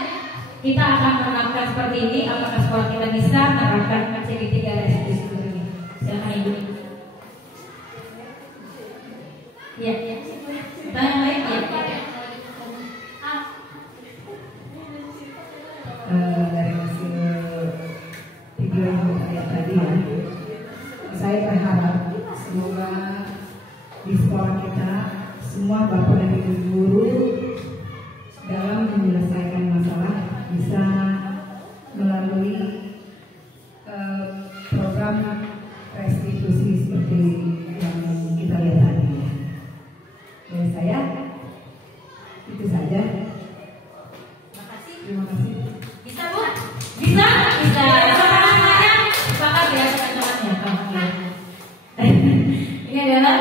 Kita akan menerapkan seperti ini. Apakah sekolah kita bisa menerapkan CB3 dan SPT ini? Silakan Ibu. Ya, tanya lain ya. Dari hasil video yang kita lihat tadi ya, saya berharap semoga di sekolah kita semua bapak dan ibu guru dalam menyelesaikan masalah bisa melalui program restitusi seperti yang kita lihat tadi. Dari saya itu saja. Terima kasih. Bisa Bu? Bisa? Bisa. Sepakat ya teman-temannya. Ini adalah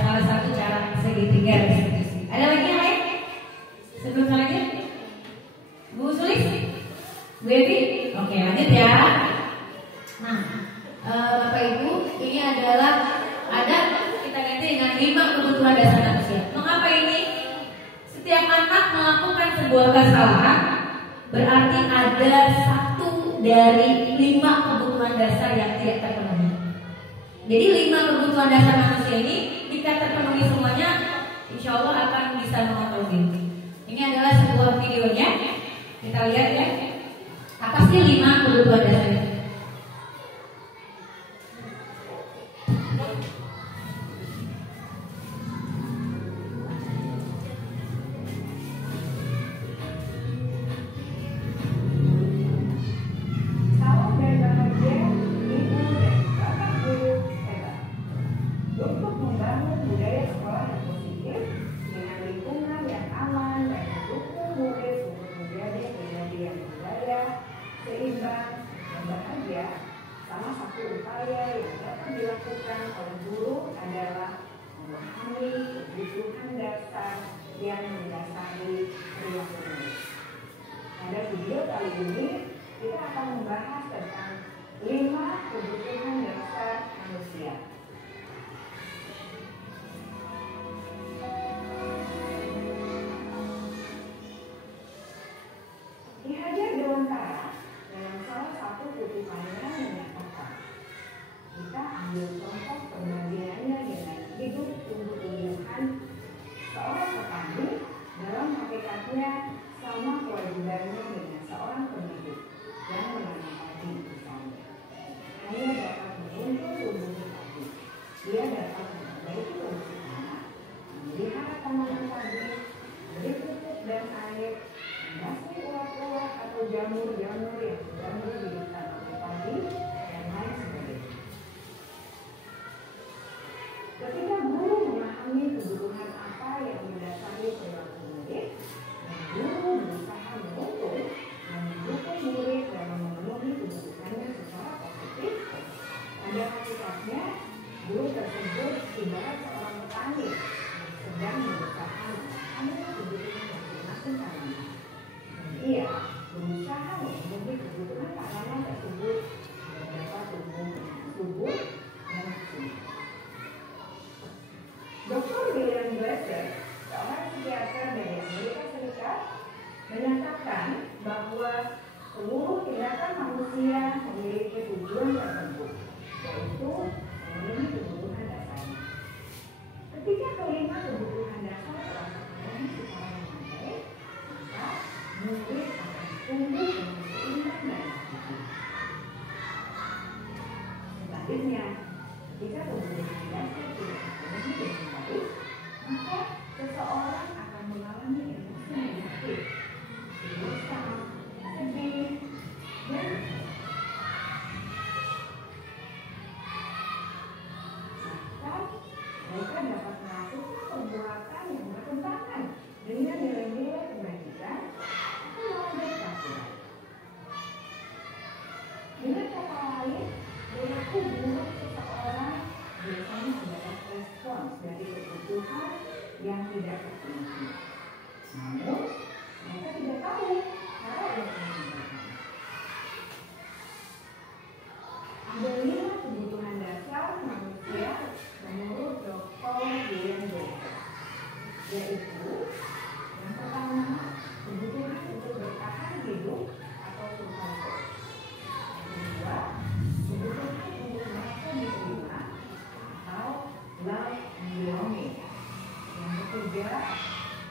salah satu cara segitiga restitusi. Ada lagi yang Bu Evi? Oke, lanjut ya. Nah, Bapak Ibu, ini adalah kita ganti dengan 5 kebutuhan dasar manusia. Mengapa ini? Setiap anak melakukan sebuah kesalahan berarti ada 1 dari 5 kebutuhan dasar yang tidak terpenuhi. Jadi 5 kebutuhan dasar manusia ini jika terpenuhi semuanya, insya Allah akan bisa mengontrol diri. Ini adalah sebuah videonya. Kita lihat ya. Apa sih 5 kebutuhan dasar itu?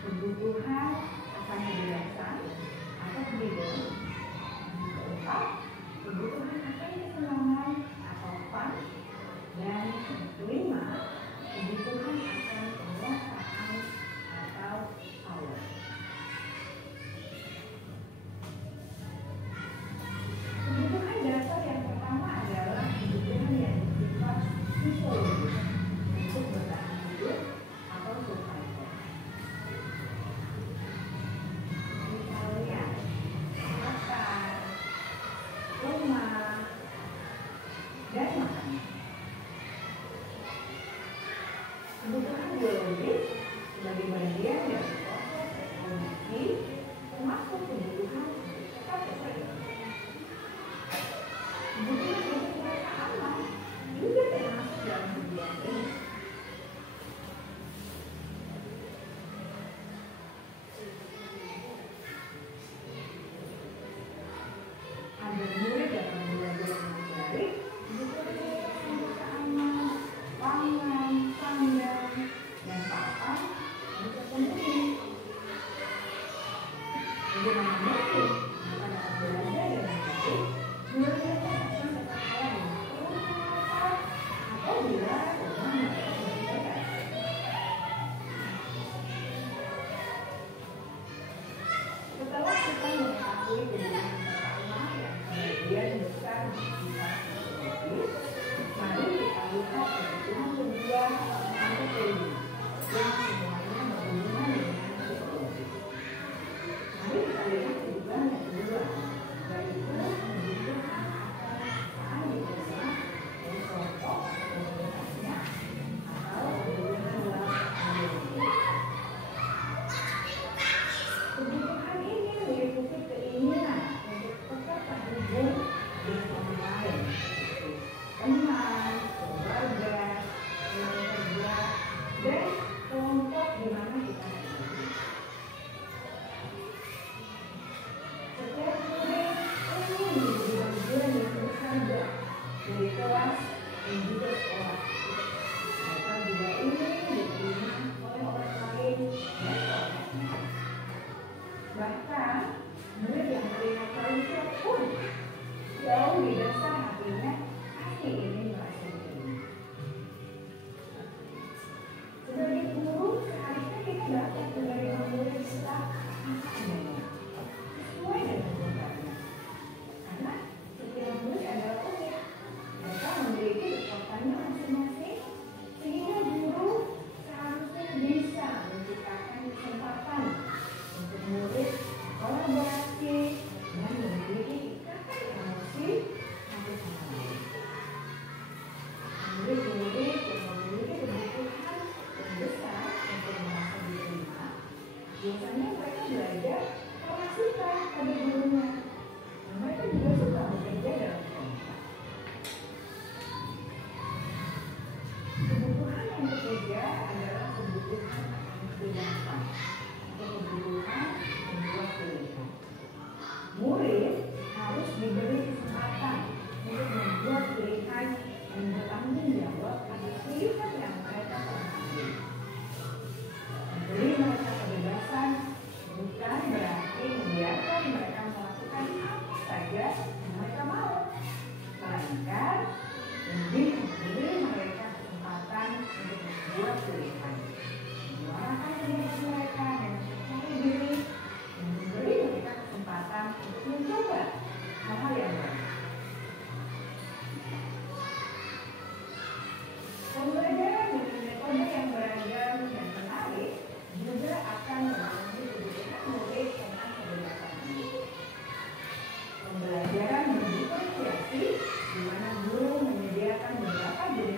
Kebutuhan akan penjelasan atau pendidikan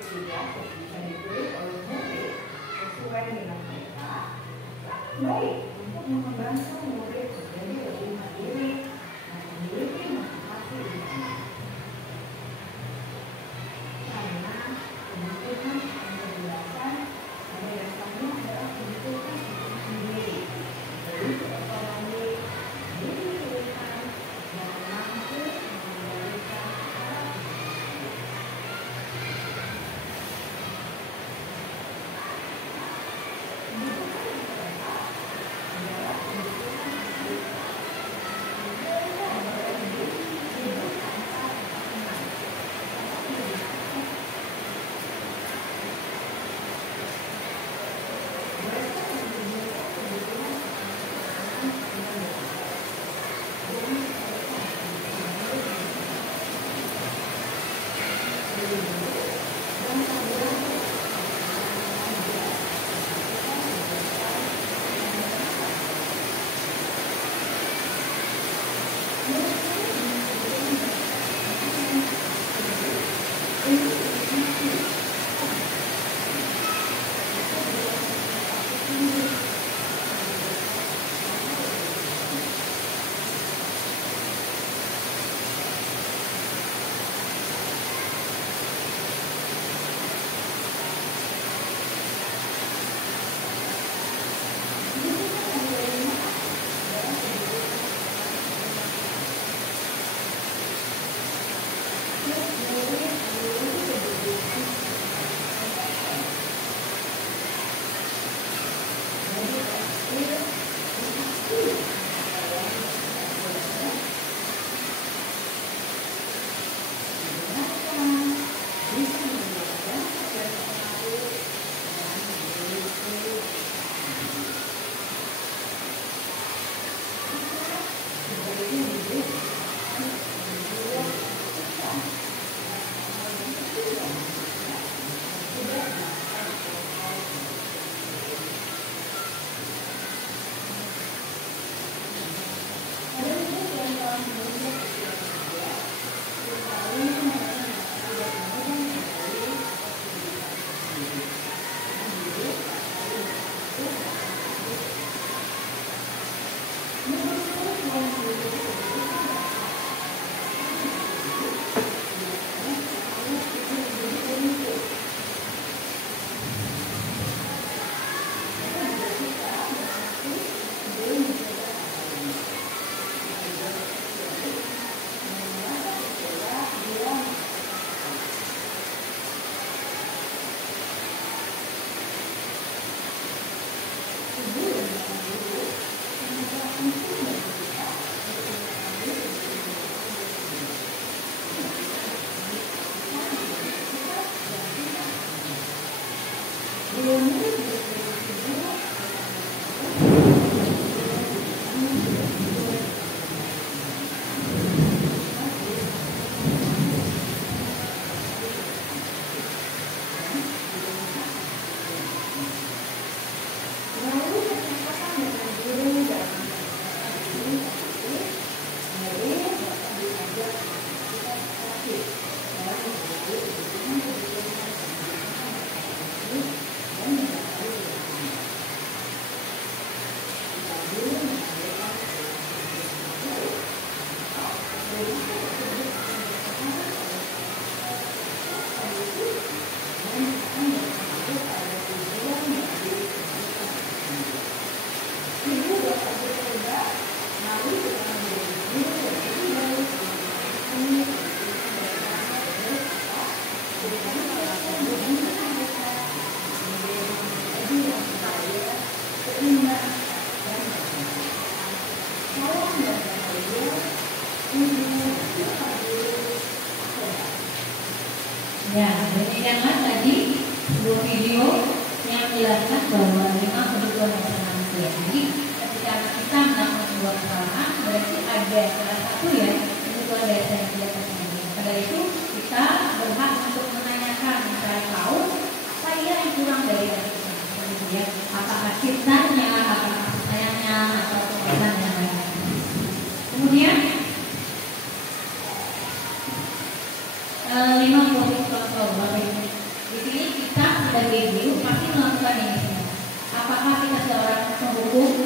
juga bisa ditulis oleh murid sesuai minat mereka, baik untuk membantu murid menjadi lebih mandiri dan memiliki motivasi belajar. Karena kebutuhan penjelasan pada dasarnya adalah kebutuhan itu sendiri, jadi ekonomi, diri pilihan, dan mampu mengendalikan arah Ya, demikianlah tadi sebuah video yang menjelaskan bahwa 5 kebutuhan dasar manusia. Jadi ketika kita melakukan sebuah kesalahan, berarti ada salah satu ya kebutuhan dasar yang tidak terpenuhi. Pada itu kita berhak untuk menanyakan, mencari tahu apa yang kurang dari tadi ya, apakah cintanya, apakah sayangnya, atau kebaikan yang lain. Kemudian 5 positif contoh, Bapak Ibu Di sini kita sebagai guru pasti melakukan ini semua. Apakah kita seorang penghukum,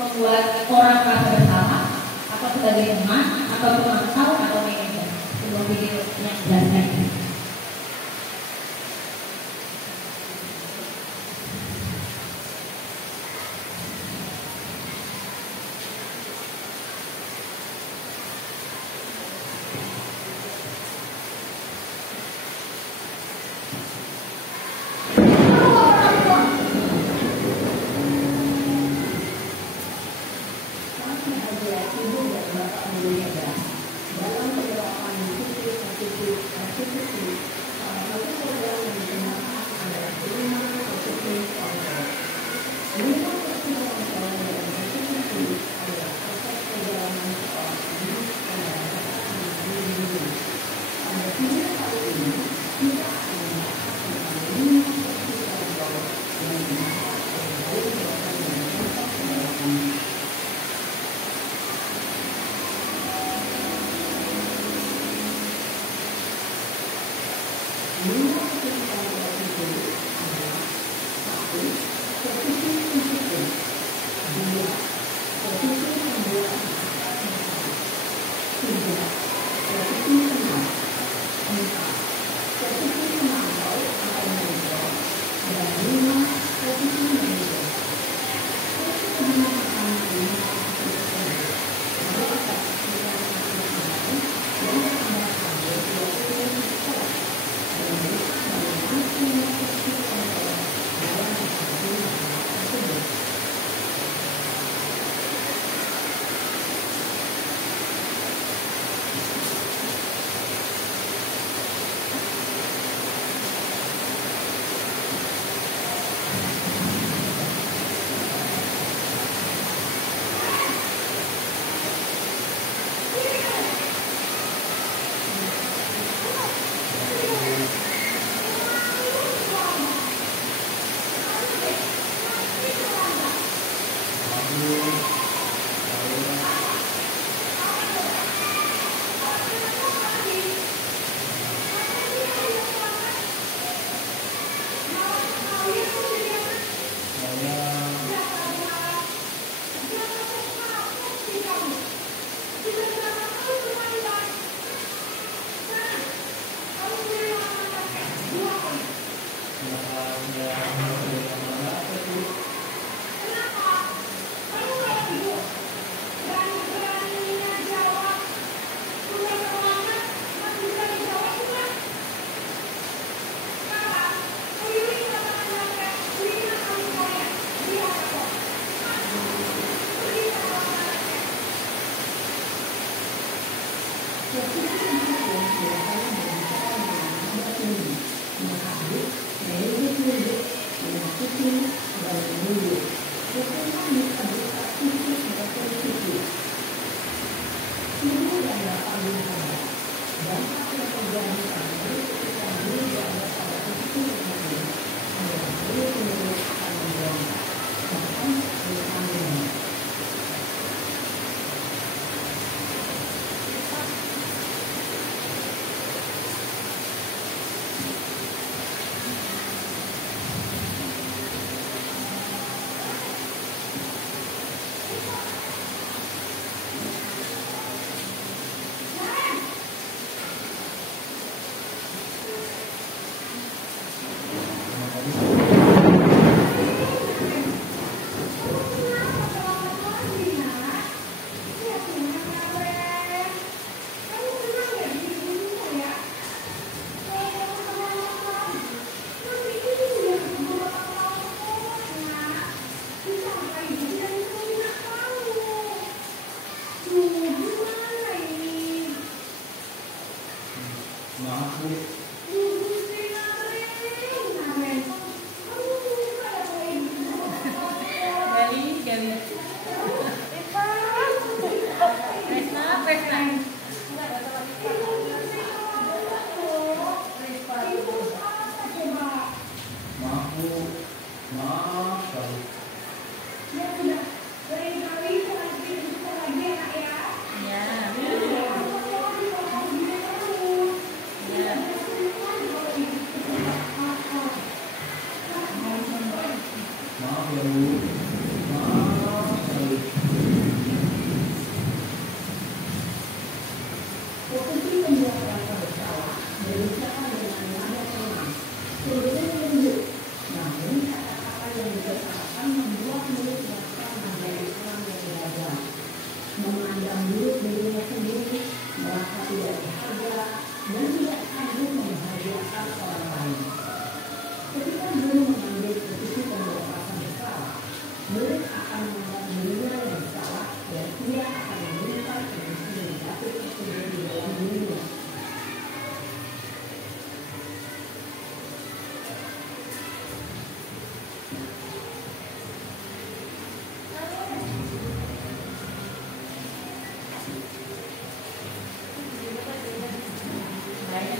pembuat orang merasa bersalah, atau sebagai teman, atau pemantau, atau manajer? Sebuah video yang jelaskan ini.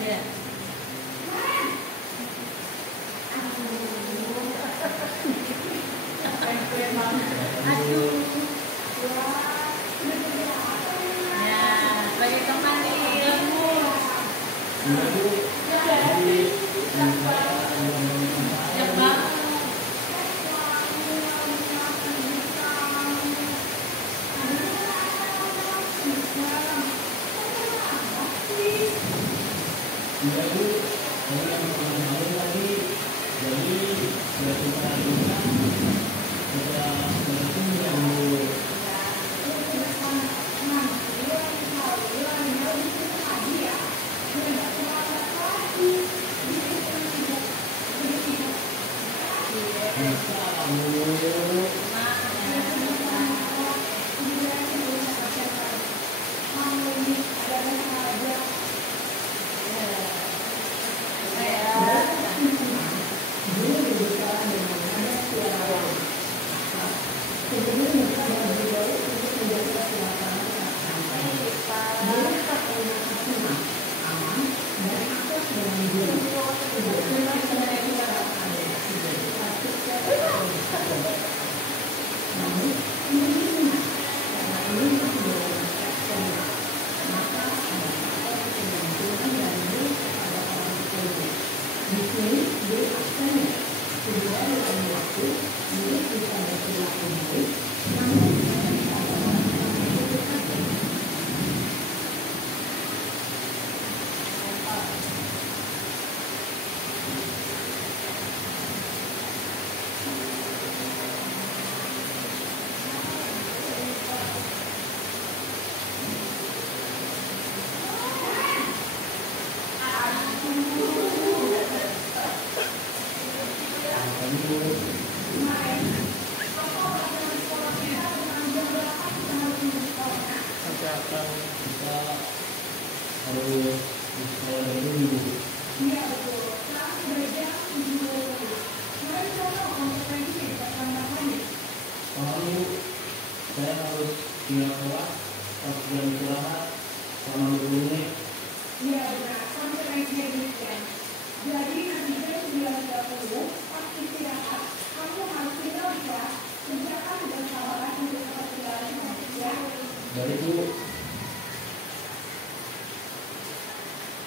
Ya. Ya, sebagai pemandil.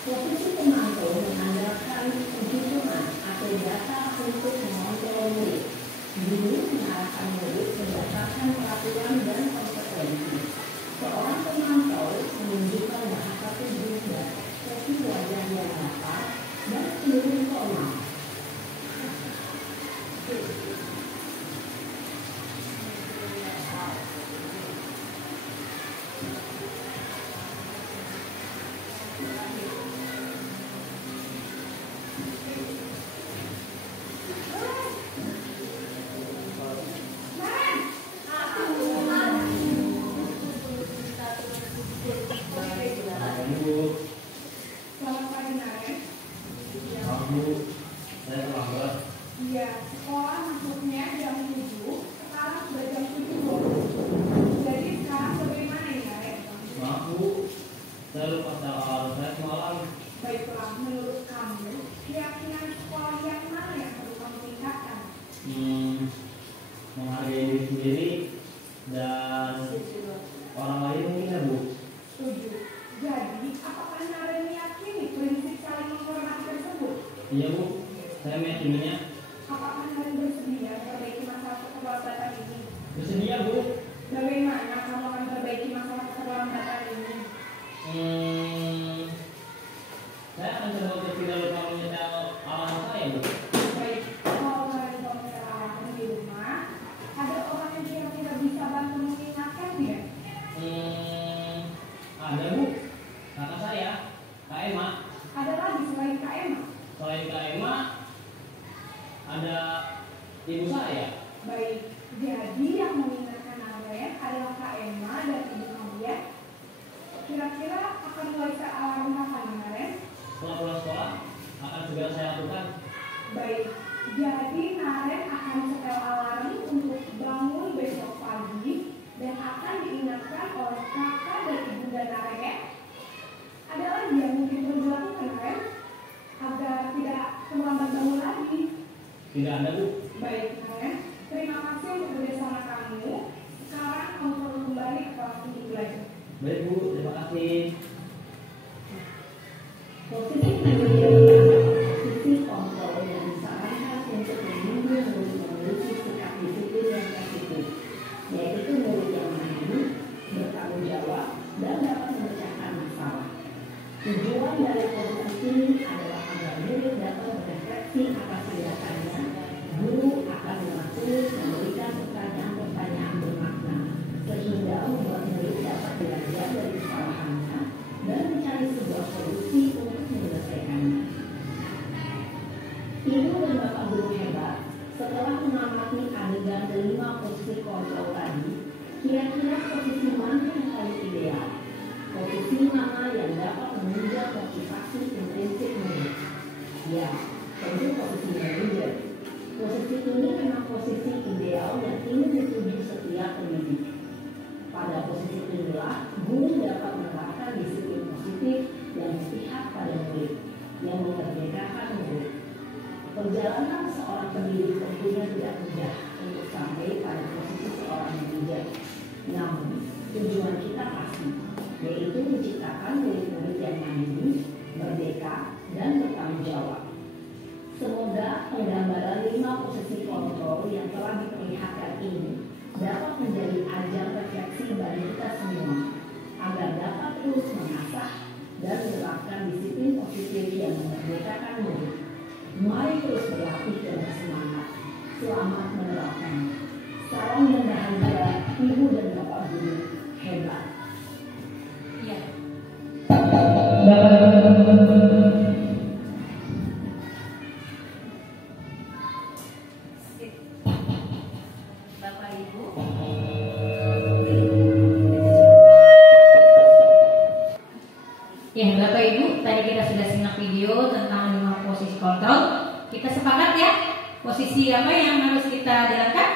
Posisi pemantau mengandalkan hitungan atau data untuk mengontrol murid. Guru mengarahkan murid berdasarkan peraturan dan kompetensi. Seorang pemantau menunjukkan bahasa tubuh dan ekspresi wajah yang dapat dan seluruh formal. Menghargai diri sendiri dan orang lain mungkin ya Bu. Setuju. Jadi, apakah Anda meyakini prinsip saling menghormati tersebut? Iya Bu, saya meyakininya. Apakah Anda bersedia memperbaiki masalah keterlambatan ini? Bersedia Bu. Bagaimana kamu akan memperbaiki masalah keterlambatan ini? Saya akan coba untuk tidak lupa menyetel alamat saya Bu. Baik, kalau kalian alamat di rumah, ada orang yang kira-kira bisa bantu mengingatkan tidak? Ada Bu, kakak saya, Kak Emma. Ada lagi selain Kak Emma? Selain Kak Emma, ada ibu saya. Baik, jadi yang mengingatkan Tidak ada, Bu. Baik, terima kasih untuk kerjasama kamu. Sekarang kamu perlu kembali ke kelas untuk belajar. Baik, Bu. Terima kasih. Posisi posisi kontrol yang disarankan untuk membimbing murid memiliki sikap disiplin yang positif, yaitu murid yang mandiri, bertanggung jawab, dan dapat memecahkan masalah. Tujuan dari posisi ini adalah agar murid dapat berefleksi atas tindakannya. Guru akan terus memberikan pertanyaan-pertanyaan bermakna, sehingga membuat murid dapat belajar dari kesalahannya dan mencari sebuah solusi untuk menyelesaikannya. Ibu dan Bapak guru hebat, setelah mengamati adegan 5 posisi kontrol tadi, kira-kira posisi mana yang paling ideal? Posisi mana yang dapat menunjang motivasi intrinsik murid? Ya, tentu posisi manajer. Posisi ini memang posisi ideal yang ingin dituju setiap pendidik. Pada posisi inilah, guru dapat menerapkan disiplin positif yang berpihak pada murid, yang memerdekakan murid. Perjalanan seorang pendidik tentunya tidak mudah untuk sampai pada posisi seorang manajer. Namun, tujuan kita pasti, yaitu menciptakan murid-murid yang mandiri, merdeka, dan bertanggung jawab. Semoga penggambaran 5 posisi kontrol yang telah diperlihatkan ini dapat menjadi ajang refleksi bagi kita semua, agar dapat terus mengasah dan menerapkan disiplin positif yang memerdekakan murid. Mari terus berlatih dan bersemangat. Selamat menerapkan. Salam yang bahagia, Ibu dan Bapak guru hebat. Iya. Bapak Ibu. Ya, Bapak Ibu, tadi kita sudah simak video tentang 5 posisi kontrol. Kita sepakat ya, posisi apa yang harus kita jalankan?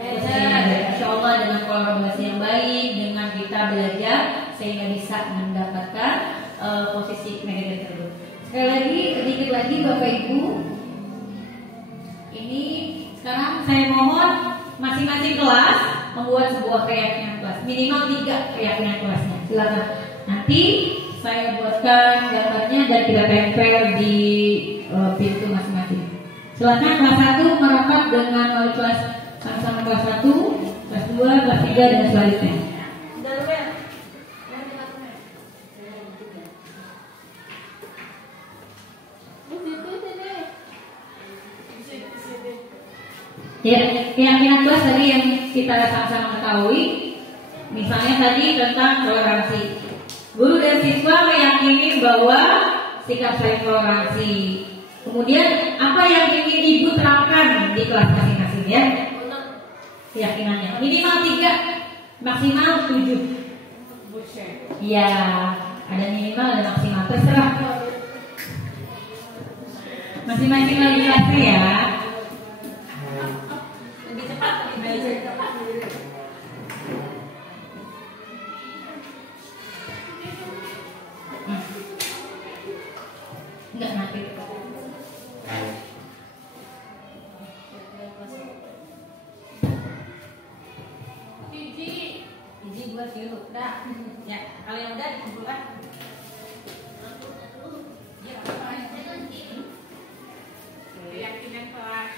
Insya Allah dengan kolaborasi yang baik, dengan kita belajar sehingga bisa mendapatkan posisi manajer tersebut. Sekali lagi, sedikit lagi Bapak Ibu, ini sekarang saya mohon masing-masing kelas membuat sebuah keyakinan kelas, minimal 3 keyakinan kelasnya. Silakan. Nanti saya buatkan gambarnya dan kita tempel di pintu masing-masing. Silakan kelas 1 merapat dengan wali kelas sama-sama kelas 1, kelas 2, kelas 3 dan selanjutnya. Ya, keyakinan kelas tadi yang kita sama-sama ketahui, misalnya tadi tentang toleransi. Guru dan siswa meyakini bahwa sikap saling toleransi. Kemudian apa yang ingin Ibu terapkan di kelas masing-masing ya? Keyakinannya minimal 3, maksimal 7. Ya, ada minimal ada maksimal, terserah. Masing-masing lagi kelasnya ya. Lebih cepat, lebih belajar. Enggak nanti. Iji buat dulu, dah. Ya, kalau yang udah dikumpulkan. Ya, Keyakinan kelas.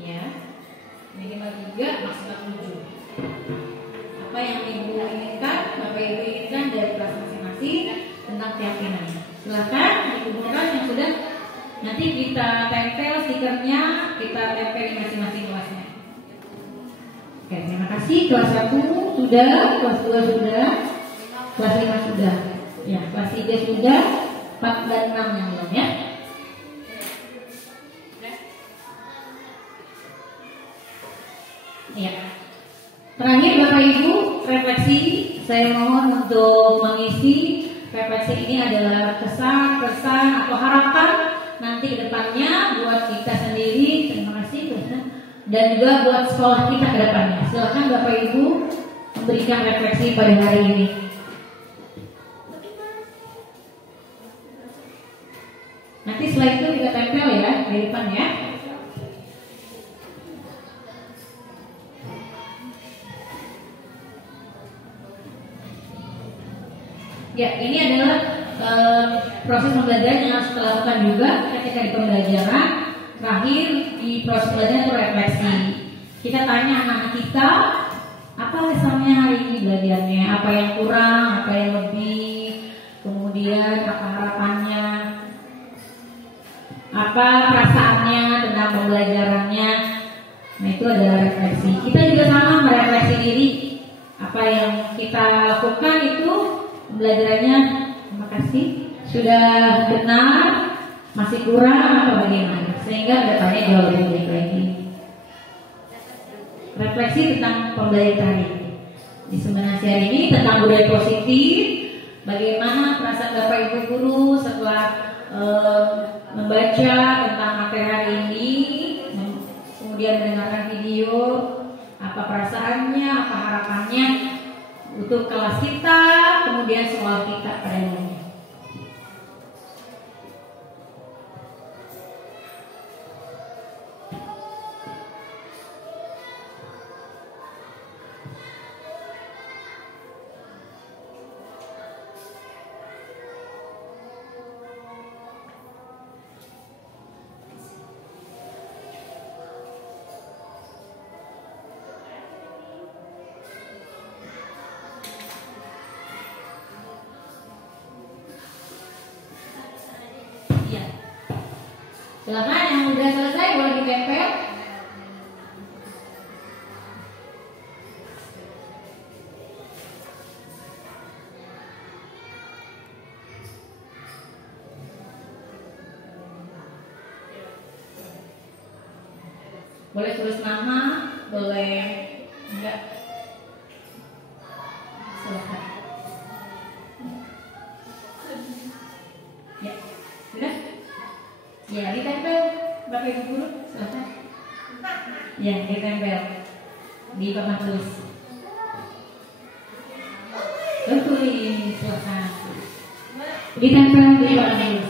Ya, minimal 3, maksimal 7. Apa yang Ibu inginkan, Bapak Ibu inginkan dari kelas masing-masing tentang keyakinannya. Silakan dikumpulkan yang sudah. Nanti kita tempel stikernya, kita tempel di masing-masing kelasnya. Oke, terima kasih. Kelas 1 sudah, kelas 2 sudah, kelas 5 sudah. Ya, kelas 3 sudah, 4 dan 6 yang belum ya. Ya. Terakhir Bapak Ibu, refleksi saya mohon untuk mengisi refleksi ini adalah kesan-kesan atau harapan nanti ke depannya buat kita sendiri. Terima kasih dan juga buat sekolah kita ke depannya. Silakan Bapak Ibu memberikan refleksi pada hari ini. Nanti slide itu juga tempel ya di depan ya. Ya, ini adalah proses pembelajaran yang harus kita lakukan juga ketika di pembelajaran. Terakhir di proses pembelajaran itu refleksi. Kita tanya anak-anak kita, apa misalnya hari ini belajarnya, apa yang kurang, apa yang lebih, kemudian apa harapannya, apa perasaannya tentang pembelajarannya. Nah, itu adalah refleksi. Kita juga sama merefleksi diri. Apa yang kita lakukan itu pembelajarannya, terima kasih, sudah benar, masih kurang atau bagaimana, sehingga depannya jauh lebih baik lagi. Refleksi tentang pembelajaran hari ini. Di seminasi hari ini tentang budaya positif, bagaimana perasaan Bapak Ibu guru setelah membaca tentang materi hari ini, kemudian mendengarkan video, apa perasaannya, apa harapannya untuk kelas kita, kemudian soal kita pada umumnya. Silakan yang sudah selesai boleh ditempel. Boleh tulis nama, boleh enggak. Silakan. Ya, sudah. Ya, ditempel Bapak Ibu guru, silakan. Ya, ditempel di papan tulis. Tulis, silakan. Ditempel di papan tulis.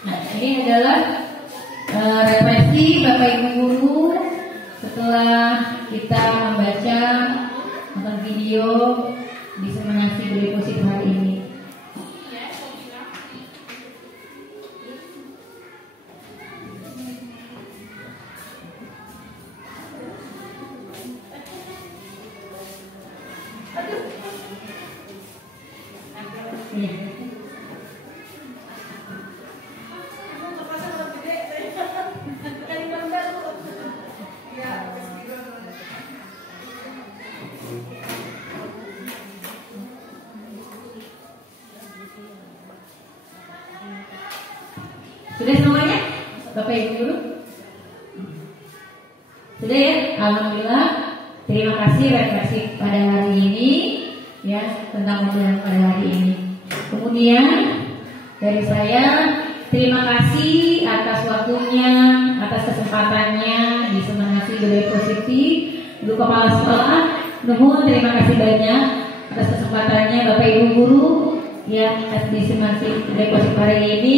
Nah, ini adalah refleksi Bapak Ibu guru setelah kita membaca nonton video diseminasi budaya positif hari ini. Sudah semuanya, Bapak Ibu guru? Sudah ya, alhamdulillah. Terima kasih refleksi pada hari ini, ya, tentang pembelajaran pada hari ini. Kemudian dari saya, terima kasih atas waktunya, atas kesempatannya di seminasi budaya positif. Ibu Kepala Sekolah, nuhun terima kasih banyak atas kesempatannya Bapak Ibu guru, ya, atas di seminasi budaya positif hari ini.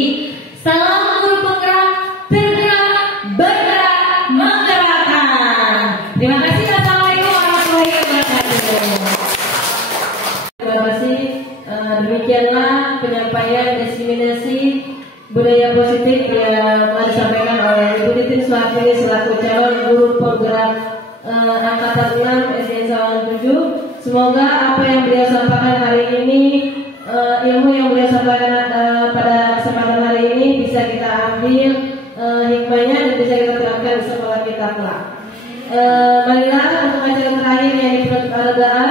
Salam guru penggerak, bergerak, bergerak, menggerakkan. Terima kasih. Assalamualaikum warahmatullahi wabarakatuh. Terima kasih. Demikianlah penyampaian diseminasi budaya positif yang telah disampaikan oleh Ibu Titin Suhafini selaku calon guru penggerak angkatan 6 SDN Sawangan 7. Semoga apa yang beliau sampaikan hari ini, ilmu yang beliau sampaikan pada kesempatan hari ini bisa kita ambil hikmahnya dan bisa kita terapkan di sekolah kita kelak. Marilah untuk acara terakhir yang dipenutup doa.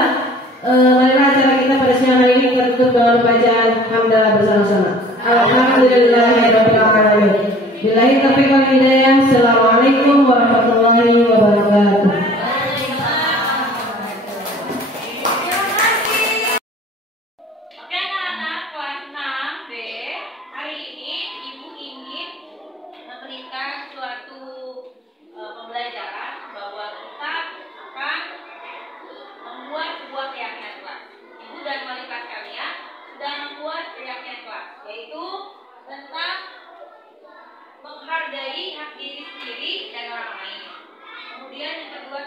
Marilah acara kita pada siang hari ini kita tutup dengan bacaan hamdalah bersama-sama. Alhamdulillahirabbil alamin. Billahi taufiq wal hidayah. Assalamualaikum warahmatullahi wabarakatuh. Oke anak-anak kelas 6B, hari ini Ibu ingin memberikan suatu pembelajaran bahwa kita akan membuat sebuah keyakinan kelas. Ibu dan wali kelas kalian sudah membuat keyakinan kelas, yaitu tentang menghargai hak diri sendiri dan orang lain. Kemudian yang kedua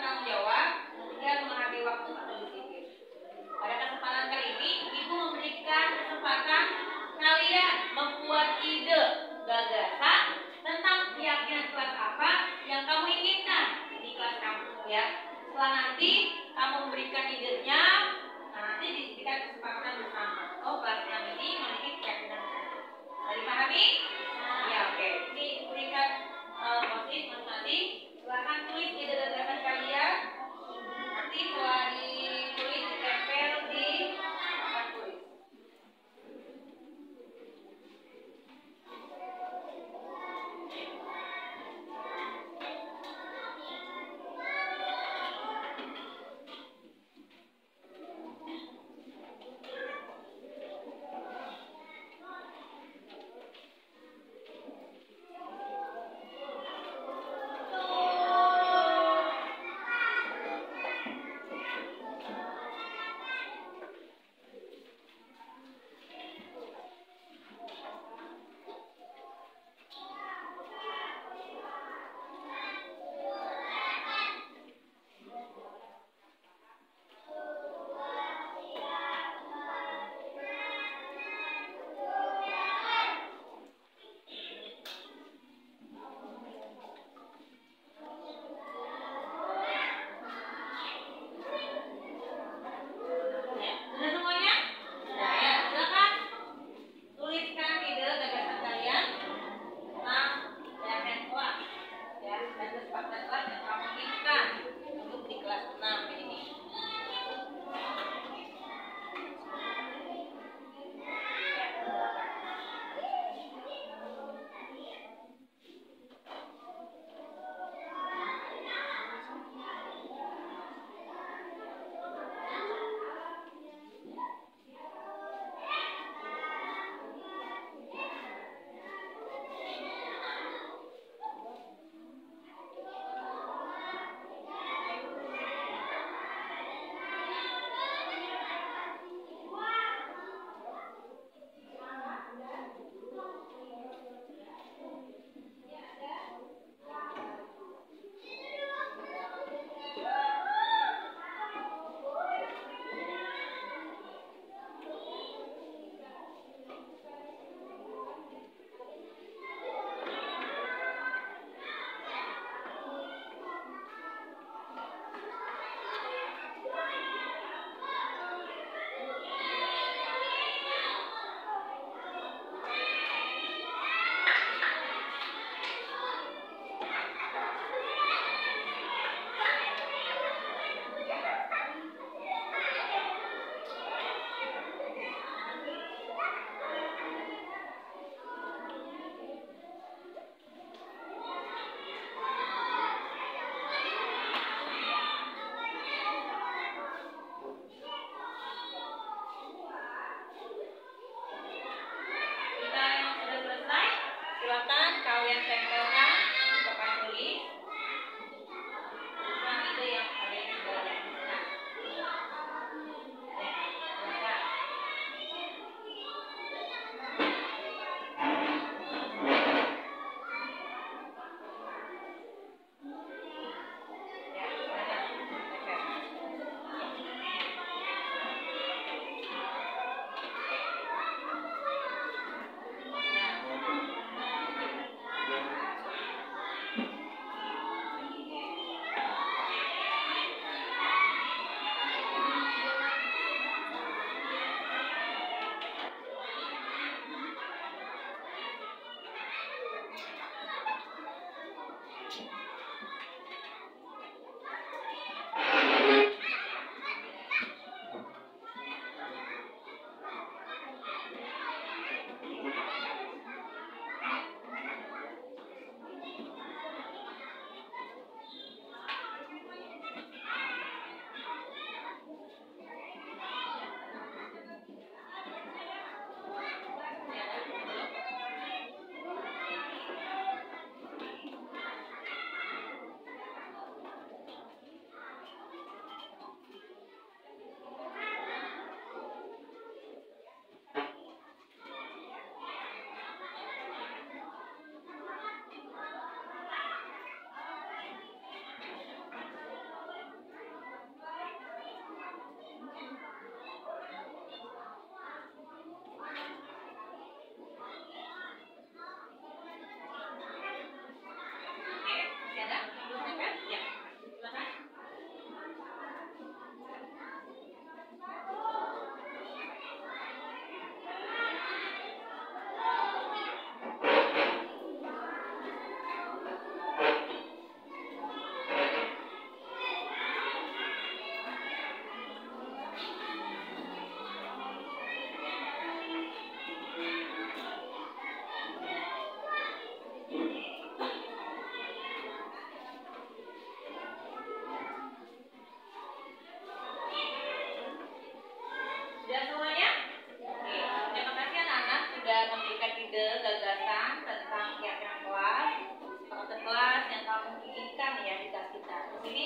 ide gagasan tentang kegiatan kelas, kesepakatan kelas yang kamu inginkan ya di kelas kita. Di sini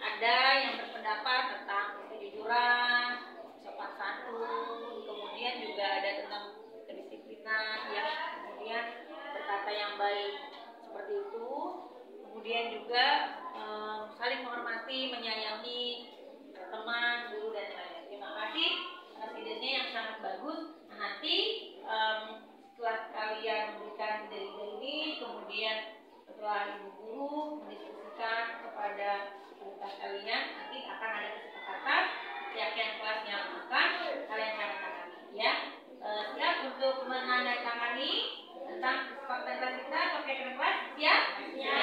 ada yang berpendapat tentang kejujuran, sopan santun, kemudian juga ada tentang kedisiplinan, ya, kemudian berkata yang baik seperti itu, kemudian juga saling menghormati, menyayangi teman, guru dan lain-lain. Terima kasih atas idenya yang sangat bagus. Nah, nanti setelah kalian memberikan ide-ide ini, kemudian setelah ibu guru mendiskusikan kepada kelas kalian, nanti akan ada kesepakatan keyakinan kelasnya akan kalian tanda tangani, ya. Siap untuk menandatangani tentang kesepakatan kelas kita pakai kelas kelas? Siap? Ya.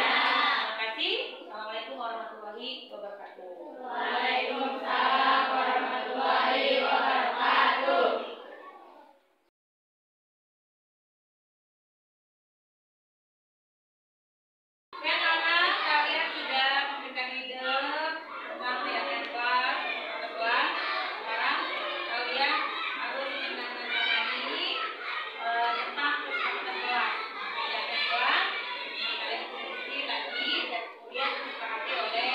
Terima kasih. Assalamualaikum warahmatullahi wabarakatuh. Waalaikumsalam warahmatullahi wabarakatuh. Oke anak-anak, kalian sudah memberikan ide tentang kegiatan kelas, kesepakatan kelas. Sekarang kalian harus menandatangani tentang kesepakatan kelas. Kegiatan kelas yang kalian diskusi tadi dan kemudian disepakati oleh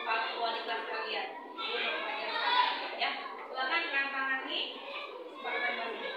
Pak Wali kelas kalian. Guru pelajaran kalian, ya. Silakan menandatangani kesepakatan kelas ini.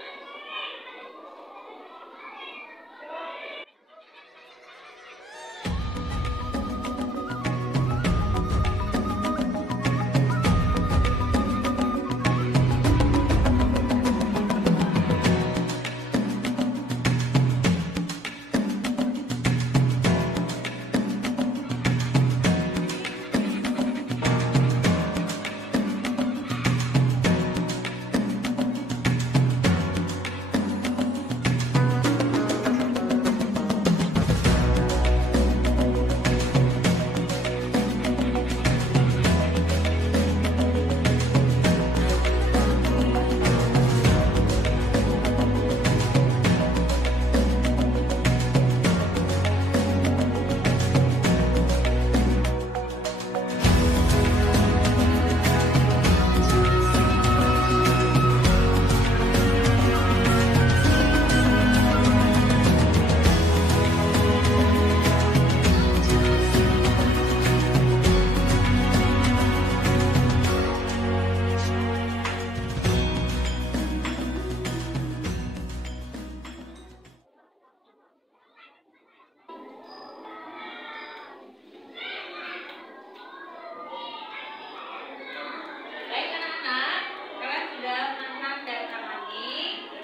Baik anak-anak, kalian sudah menandatangani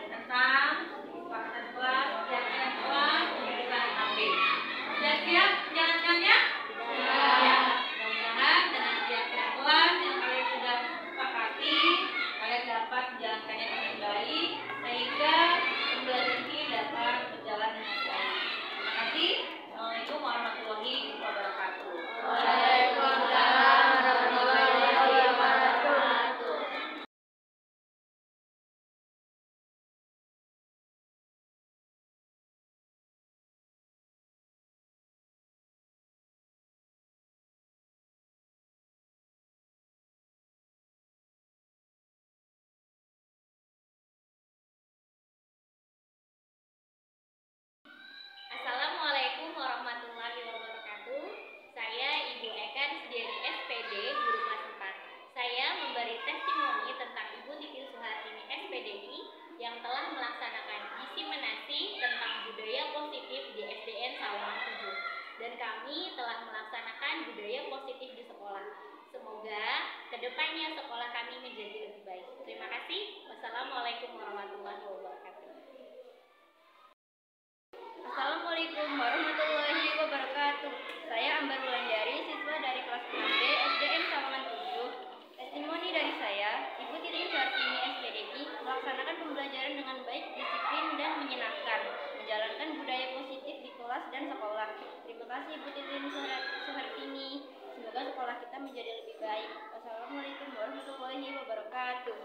tentang kesepakatan kelas, kegiatan kelas, pembukaan tampil. Sudah siap menjalankannya? Ya. Mudah-mudahan dengan kegiatan kelas yang kalian sudah sepakati, kalian dapat menjalankannya dengan baik, sehingga pembelajaran ini dapat berjalan dengan baik. Terima kasih. Assalamualaikum warahmatullahi wabarakatuh. Waalaikumsalam warahmatullahi wabarakatuh. Assalamualaikum warahmatullahi wabarakatuh. Saya Ibu Ekan Sdiani SPD, guru kelas 4. Saya memberi testimoni tentang Ibu Titin Suhartini SPDI yang telah melaksanakan diseminasi tentang budaya positif di SDN Sawangan 7. Dan kami telah melaksanakan budaya positif di sekolah. Semoga kedepannya sekolah kami menjadi lebih baik. Terima kasih. Wassalamualaikum warahmatullahi wabarakatuh. Assalamualaikum warahmatullahi wabarakatuh. Saya Ambar Wulandari, siswa dari kelas 6B SDN Sawangan 7. Testimoni dari saya, Ibu Titin Suhartini SPDI melaksanakan pembelajaran dengan baik, disiplin, dan menyenangkan, menjalankan budaya positif di kelas dan sekolah. Terima kasih Ibu Titin Suhartini. Semoga sekolah kita menjadi lebih baik. Wassalamualaikum warahmatullahi wabarakatuh.